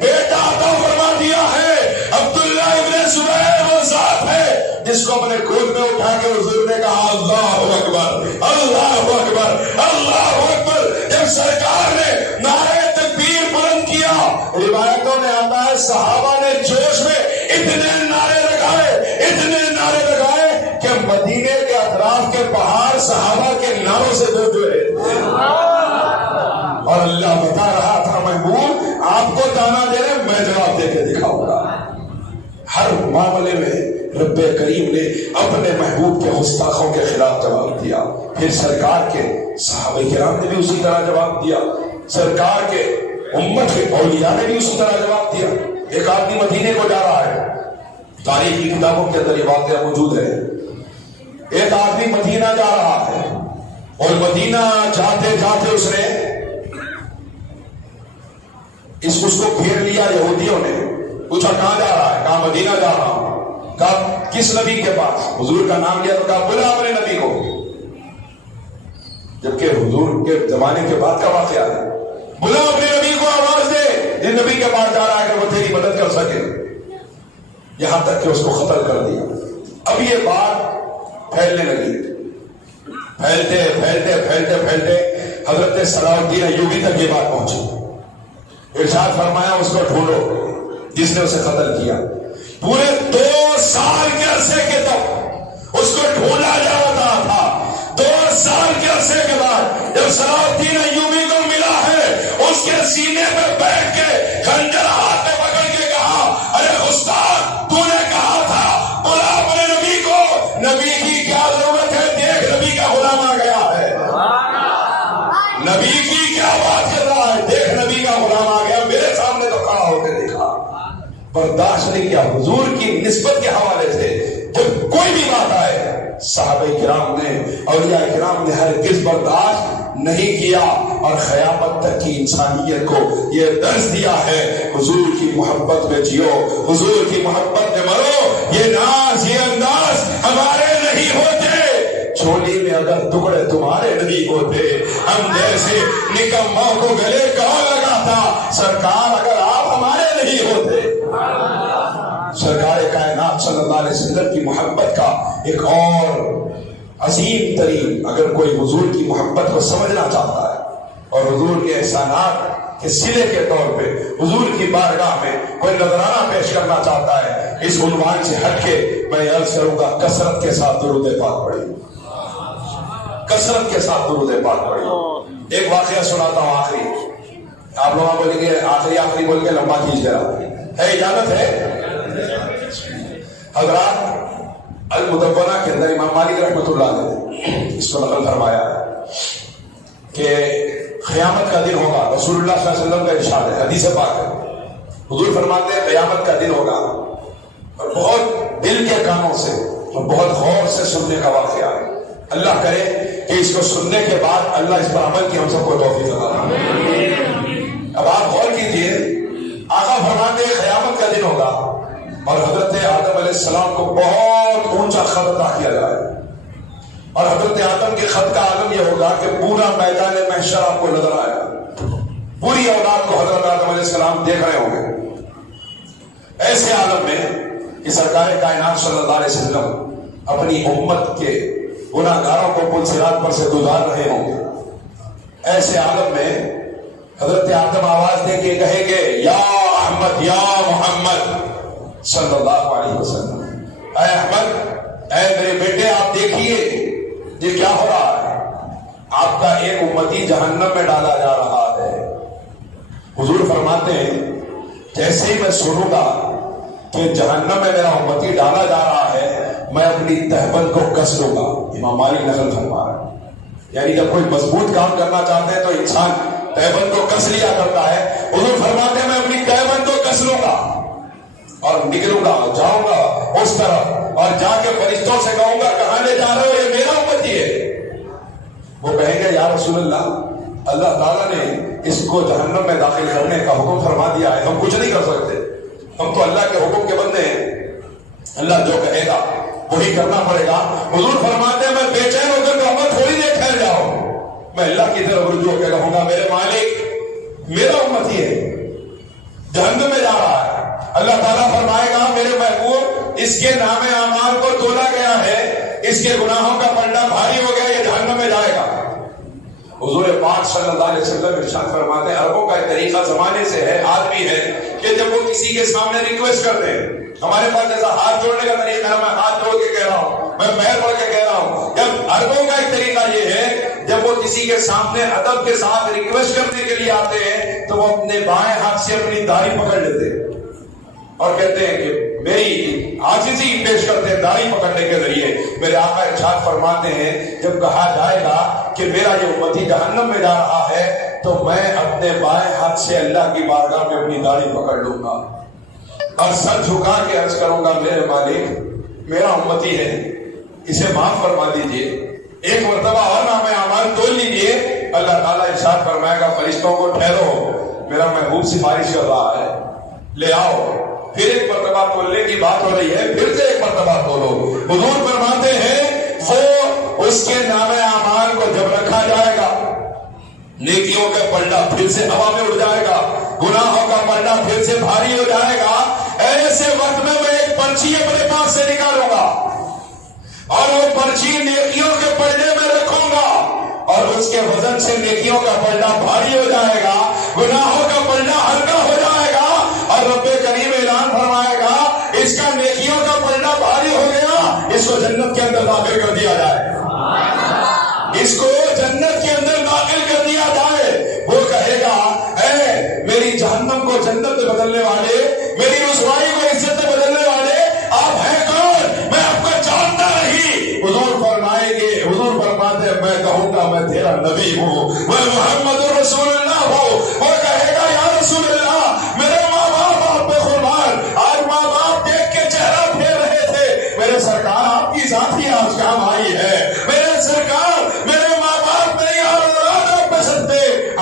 بیٹا عطا فرما دیا ہے. عبداللہ ابن زبیر وہ ذات ہے جس کو اپنے گود میں اٹھا کے حضور نے کہا اللہ اکبر، اللہ اکبر، اللہ اکبر. جب سرکار نے نعرہ تکبیر بلند کیا، روایتوں میں آتا ہے صحابہ نے جوش میں اتنے نعرے لگائے کہ مدینے کے اطراف کے پہاڑ صحابہ کے نعروں سے گونج رہے تھے. اور اللہ بتا رہا تھا محبوب آپ کو تانا دے رہے، میں جواب دے کے دکھاؤں گا. ہر معاملے میں رب کریم نے اپنے محبوب کے گستاخوں کے خلاف جواب دیا. پھر سرکار کے صحابہ کرام نے بھی اسی طرح جواب دیا، سرکار کے امت کے اولیاء نے بھی اسی طرح جواب دیا. ایک آدمی مدینے کو جا رہا ہے، تاریخ کی کتابوں کے اندر یہ واقعہ موجود ہے. ایک آدمی مدینہ جا رہا ہے اور مدینہ جاتے جاتے اس نے اس کو گھیر لیا یہودیوں نے، پوچھا کہاں جا رہا ہے؟ کہا مدینہ جا رہا ہوں۔ کہا کس نبی کے پاس؟ حضور کا نام لیا تو کہا بلا اپنے نبی کو، جبکہ حضور کے زمانے کے بعد کا واقعہ ہے۔ بلا اپنے نبی کو، آواز دے، جس نبی کے پاس جا رہا ہے کہ وہ تیری مدد کر سکے، یہاں تک کہ اس کو قتل کر دیا۔ اب یہ بات پھیلنے لگی، پھیلتے پھیلتے پھیلتے پھیلتے حضرت صلاح الدین ایوبی تک یہ بات پہنچی۔ ارشاد فرمایا اس کو ڈھونڈو جس نے اسے قتل کیا۔ پورے 2 سال کے عرصے کے تک اس کو ڈھونڈا جا رہا تھا۔ 2 سال کے عرصے کے بعد جب صلاح الدین ایوبی کو ملا ہے، اس کے سینے پہ بیٹھ کے خنجر ہاتھ میں پکڑ کے کہا، ارے استاد تو نے کہا تھا بلا اپنے نبی کو، نبی کی کیا ضرورت ہے؟ دیکھ نبی کا غلام آ گیا ہے، نبی کی کیا بات کر رہا ہے؟ دیکھ نبی کا غلام آ گیا، میرے سامنے تو کھڑا ہو کے دیکھا۔ برداشت نہیں کیا حضور کی نسبت کے حوالے سے جب کوئی بھی بات آئے، صحابہ کرام نے، اولیاء کرام نے ہرگز برداشت نہیں کیا، اور قیامت تک کی انسانیت کو یہ درس دیا ہے، حضور کی محبت میں جیو، حضور کی محبت میں مرو۔ یہ ناز یہ انداز ہمارے نہیں ہوتے، چولی میں اگر ٹکڑے تمہارے نہیں ہوتے، ہم جیسے نکموں کو گلے کون لگاتا؟ سرکار اگر آپ ہمارے نہیں ہوتے۔ سرکار کائنات صلی اللہ علیہ وسلم کی محبت کا ایک اور عظیم ترین، اگر کوئی حضور کی محبت کو سمجھنا چاہتا ہے اور حضور کے احسانات کے صلے کے طور پہ حضور کی بارگاہ میں کوئی نذرانہ پیش کرنا چاہتا ہے، اس عنوان سے ہٹ کے میں عرض کروں گا کثرت کے ساتھ درود پاک پڑھی، کثرت کے ساتھ درود پاک پڑھی۔ ایک واقعہ سناتا ہوں آخری، آپ لوگ بولیں گے آخری بول کے لمبا کھینچ گیا ہے، اجازت ہے؟ حضرات المدونہ کے اندر امام مالک رحمۃ اللہ علیہ اس کو نقل فرمایا ہے کہ قیامت کا دن ہوگا، رسول اللہ صلی اللہ علیہ وسلم کا ارشاد ہے، حدیث پاک ہے، حضور فرماتے ہیں قیامت کا دن ہوگا، اور بہت دل کے کانوں سے اور بہت غور سے سننے کا واقعہ ہے۔ اللہ کرے کہ اس کو سننے کے بعد اللہ اس پر عمل کی ہم سب کو توفیق عطا فرمائے۔ اب آپ غور کیجئے، آقا فرماتے ہیں قیامت کا دن ہوگا اور حضرت آدم علیہ السلام کو بہت اونچا خط عطا کیا جائے، اور حضرت آدم کے خط کا عالم یہ ہوگا کہ پورا میدان محشر آپ کو نظر آئے گا، پوری اولاد کو حضرت آدم علیہ السلام دیکھ رہے ہوں گے۔ ایسے عالم میں کہ سرکار کائنات صلی اللہ علیہ وسلم اپنی امت کے گناہ گاروں کو پل صراط پر سے گزار رہے ہوں گے، ایسے عالم میں حضرت آدم آواز دے کے کہے گے یا احمد یا محمد صلی اللہ علیہ وسلم، اے احمد، اے میرے بیٹے آپ دیکھیے یہ کیا ہو رہا ہے، آپ کا ایک امتی جہنم میں ڈالا جا رہا ہے۔ حضور فرماتے ہیں جیسے ہی میں سنوں گا کہ جہنم میں میرا امتی ڈالا جا رہا ہے، میں اپنی تہبند کو کس لوں گا۔ امام مالک نقل فرما رہا ہے، یعنی جب کوئی مضبوط کام کرنا چاہتے ہیں تو انسان تہبند کو کس لیا کرتا ہے۔ حضور فرماتے ہیں میں اپنی تہبند کو کس لوں گا اور نکلوں گا، جاؤں گا اس طرف، اور جا کے فرشتوں سے کہوں گا کہاں لے جا رہے ہو، یہ میرا امتی ہے۔ وہ کہیں گے یا رسول اللہ، اللہ تعالیٰ نے اس کو جہنم میں داخل کرنے کا حکم فرما دیا ہے، ہم کچھ نہیں کر سکتے، ہم تو اللہ کے حکم کے بندے ہیں، اللہ جو کہے گا وہی کرنا پڑے گا۔ حضور فرماتے ہیں میں بے چین ہو کر کہوں گا تھوڑی دیر ٹھہر جاؤ، میں اللہ کی طرف رجوع کے کہوں گا میرے مالک میرا امتی ہے، جہنم میں جا رہا ہے۔ اللہ تعالیٰ فرمائے گا میرے محبوب اس کے نام اعمال کو تولا گیا ہے، اس کے گناہوں کا پلڑا بھاری ہو گیا، یہ جہنم میں جائے گا۔ حضور پاک صلی اللہ علیہ وسلم ارشاد فرماتے ہیں عربوں کا ایک طریقہ زمانے سے ہے، آدمی ہے کہ جب وہ کسی کے سامنے ریکویسٹ کرتے ہیں، ہمارے پاس جیسا ہاتھ جوڑنے کا طریقہ ہے، میں ہاتھ جوڑ کے کہہ رہا ہوں، میں پیر پڑھ کے کہہ رہا ہوں، جب عربوں کا ایک طریقہ یہ ہے جب وہ کسی کے سامنے ادب کے ساتھ ریکویسٹ کرنے کے لیے آتے ہیں تو وہ اپنے بائیں ہاتھ سے اپنی داڑھی پکڑ لیتے ہیں اور کہتے ہیں کہ میری عاجزی پیش کرتے ہیں داڑھی پکڑنے کے ذریعے۔ میرے آقا ارشاد فرماتے ہیں جب کہا جائے گا کہ میرا یہ امتی جہنم میں جا رہا ہے تو میں اپنے بائیں ہاتھ سے اللہ کی بارگاہ میں اپنی داڑھی پکڑ لوں گا اور سر جھکا کے عرض کروں گا میرے مالک میرا امتی ہے، اسے معاف فرما دیجئے، ایک مرتبہ اور نام اعمال تول لیجئے۔ اللہ تعالیٰ ارشاد فرمائے گا فرشتوں کو ٹھہرو، میرا محبوب سفارش کر رہا ہے، لے آؤ. پھر ایک مرتبہ تولنے کی بات ہو رہی ہے، پھر سے ایک مرتبہ تولو. حضور فرماتے ہیں وہ اس کے نام اعمال کو جب رکھا جائے گا، نیکیوں کا پلڑا پھر سے ہوا میں اڑ جائے گا، گناہوں کا پلڑا پھر سے بھاری ہو جائے گا. ایسے وقت میں ایک پرچی اپنے پاس سے نکالوں گا اور وہ پرچی نیکیوں کے پلڑے میں رکھوں گا اور اس کے وزن سے نیکیوں کا پلڑا بھاری ہو جائے گا، گناہوں کا پلڑا ہلکا ہو جائے گا. اور رب کریم اعلان فرمائے گا اس کا نیکیوں کا پلڑا بھاری ہو گیا، اس کو جنت کے اندر داخل کر دیا جائے، اس کو جنت کے اندر داخل کر دیا جائے. وہ کہے گا اے میری جہنم کو جنت میں بدلنے والے، میری رسوائی کو عزت میں بدلنے والے، آپ ہیں کون؟ میں آپ کو جانتا نہیں. حضور فرمائیں گے، حضور فرماتے ہیں میں کہوں گا میں تیرا نبی ہوں، میں محمد رسول اللہ ہوں. وہ کہے گا یا رسول اللہ میرے ماں باپ آپ پہ قربان، آج ماں باپ دیکھ کے چہرہ پھیر رہے تھے، میرے سرکار آپ کی ذات ہی آج کام آئی ہے، میرے سرکار میرے ماں باپ میری اولاد آپ پہ سکتے،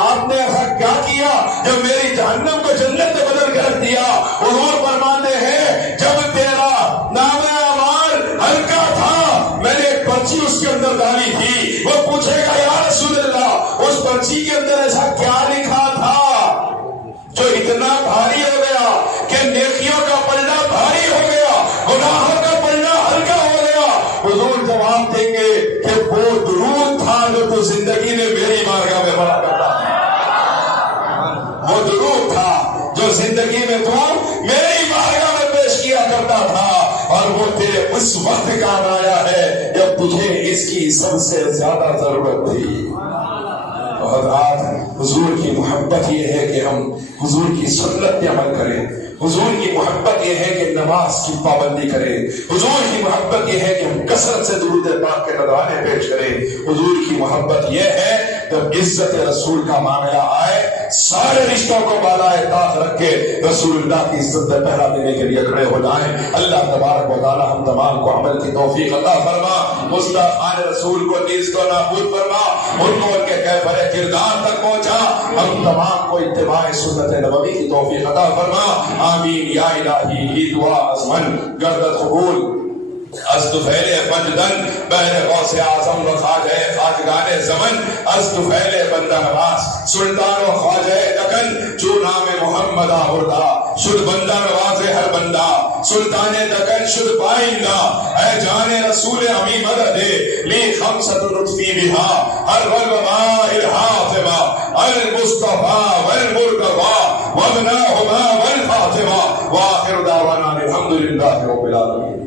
آپ نے ایسا کیا کیا جب میری جہنم کو جنت میں بدل کے رکھ دیا. حضور فرماتے ہیں جب تیرا نام اعمال ہلکا تھا میں نے ایک پرچی اس کے اندر ڈالی تھی. وہ پوچھے گا یا رسول اللہ اس پرچی کے اندر ایسا کیا لکھا تھا جو اتنا بھاری ہو گیا کہ نیکیوں کا پلڑا بھاری ہو گیا، گناہوں کا پلڑا ہلکا ہو گیا. حضور جواب دیں گے کہ وہ درود تھا جو تو زندگی میں میری بارگاہ میں پڑھا کرتا تھا، وہ درود تھا جو زندگی میں تو میری بارگاہ میں پیش کیا کرتا تھا، اور وہ تیرے اس وقت کام آیا ہے جب تجھے اس کی سب سے زیادہ ضرورت تھی. حضرات حضور کی محبت یہ ہے کہ ہم حضور کی سنت پہ عمل کریں، حضور کی محبت یہ ہے کہ نماز کی پابندی کریں، حضور کی محبت یہ ہے کہ ہم کثرت سے درود پاک کے نذرانے پیش کریں. حضور کی محبت یہ ہے جب عزت رسول کا معاملہ آئے سارے رشتوں کو بالائے طاق رکھ کے رسول اللہ کی عزت میں پہرا دینے کے لیے کھڑے ہو جائیں. اللہ تبارک و تعالی ہم تمام کو عمل کی توفیق عطا فرما، مصطفی رسول کو نیز و نابود فرما، ان کو ان کے کیفر کردار تک پہنچا، ہم تمام کو اتباع سنت نبوی کی توفیق عطا فرما. آمین یا الہی. یہ دعا ازمن گردت قبول از طفیل پنجدن بہر غوث اعظم و خواجہ خواجگان زمن از طفیل بندہ نواز سلطان و خواجہ دکن چو نام محمد آوردہ شد بندہ نواز ہر بندہ سلطان دکن شد پائندہ اے جان رسول امی مدد لی خمسط لطفی بہا ہر والوباء الحافظہ المصطفیٰ والمرتضیٰ وابناہما والفاطمہ وآخر دعوانا الحمدللہ رب العالمین.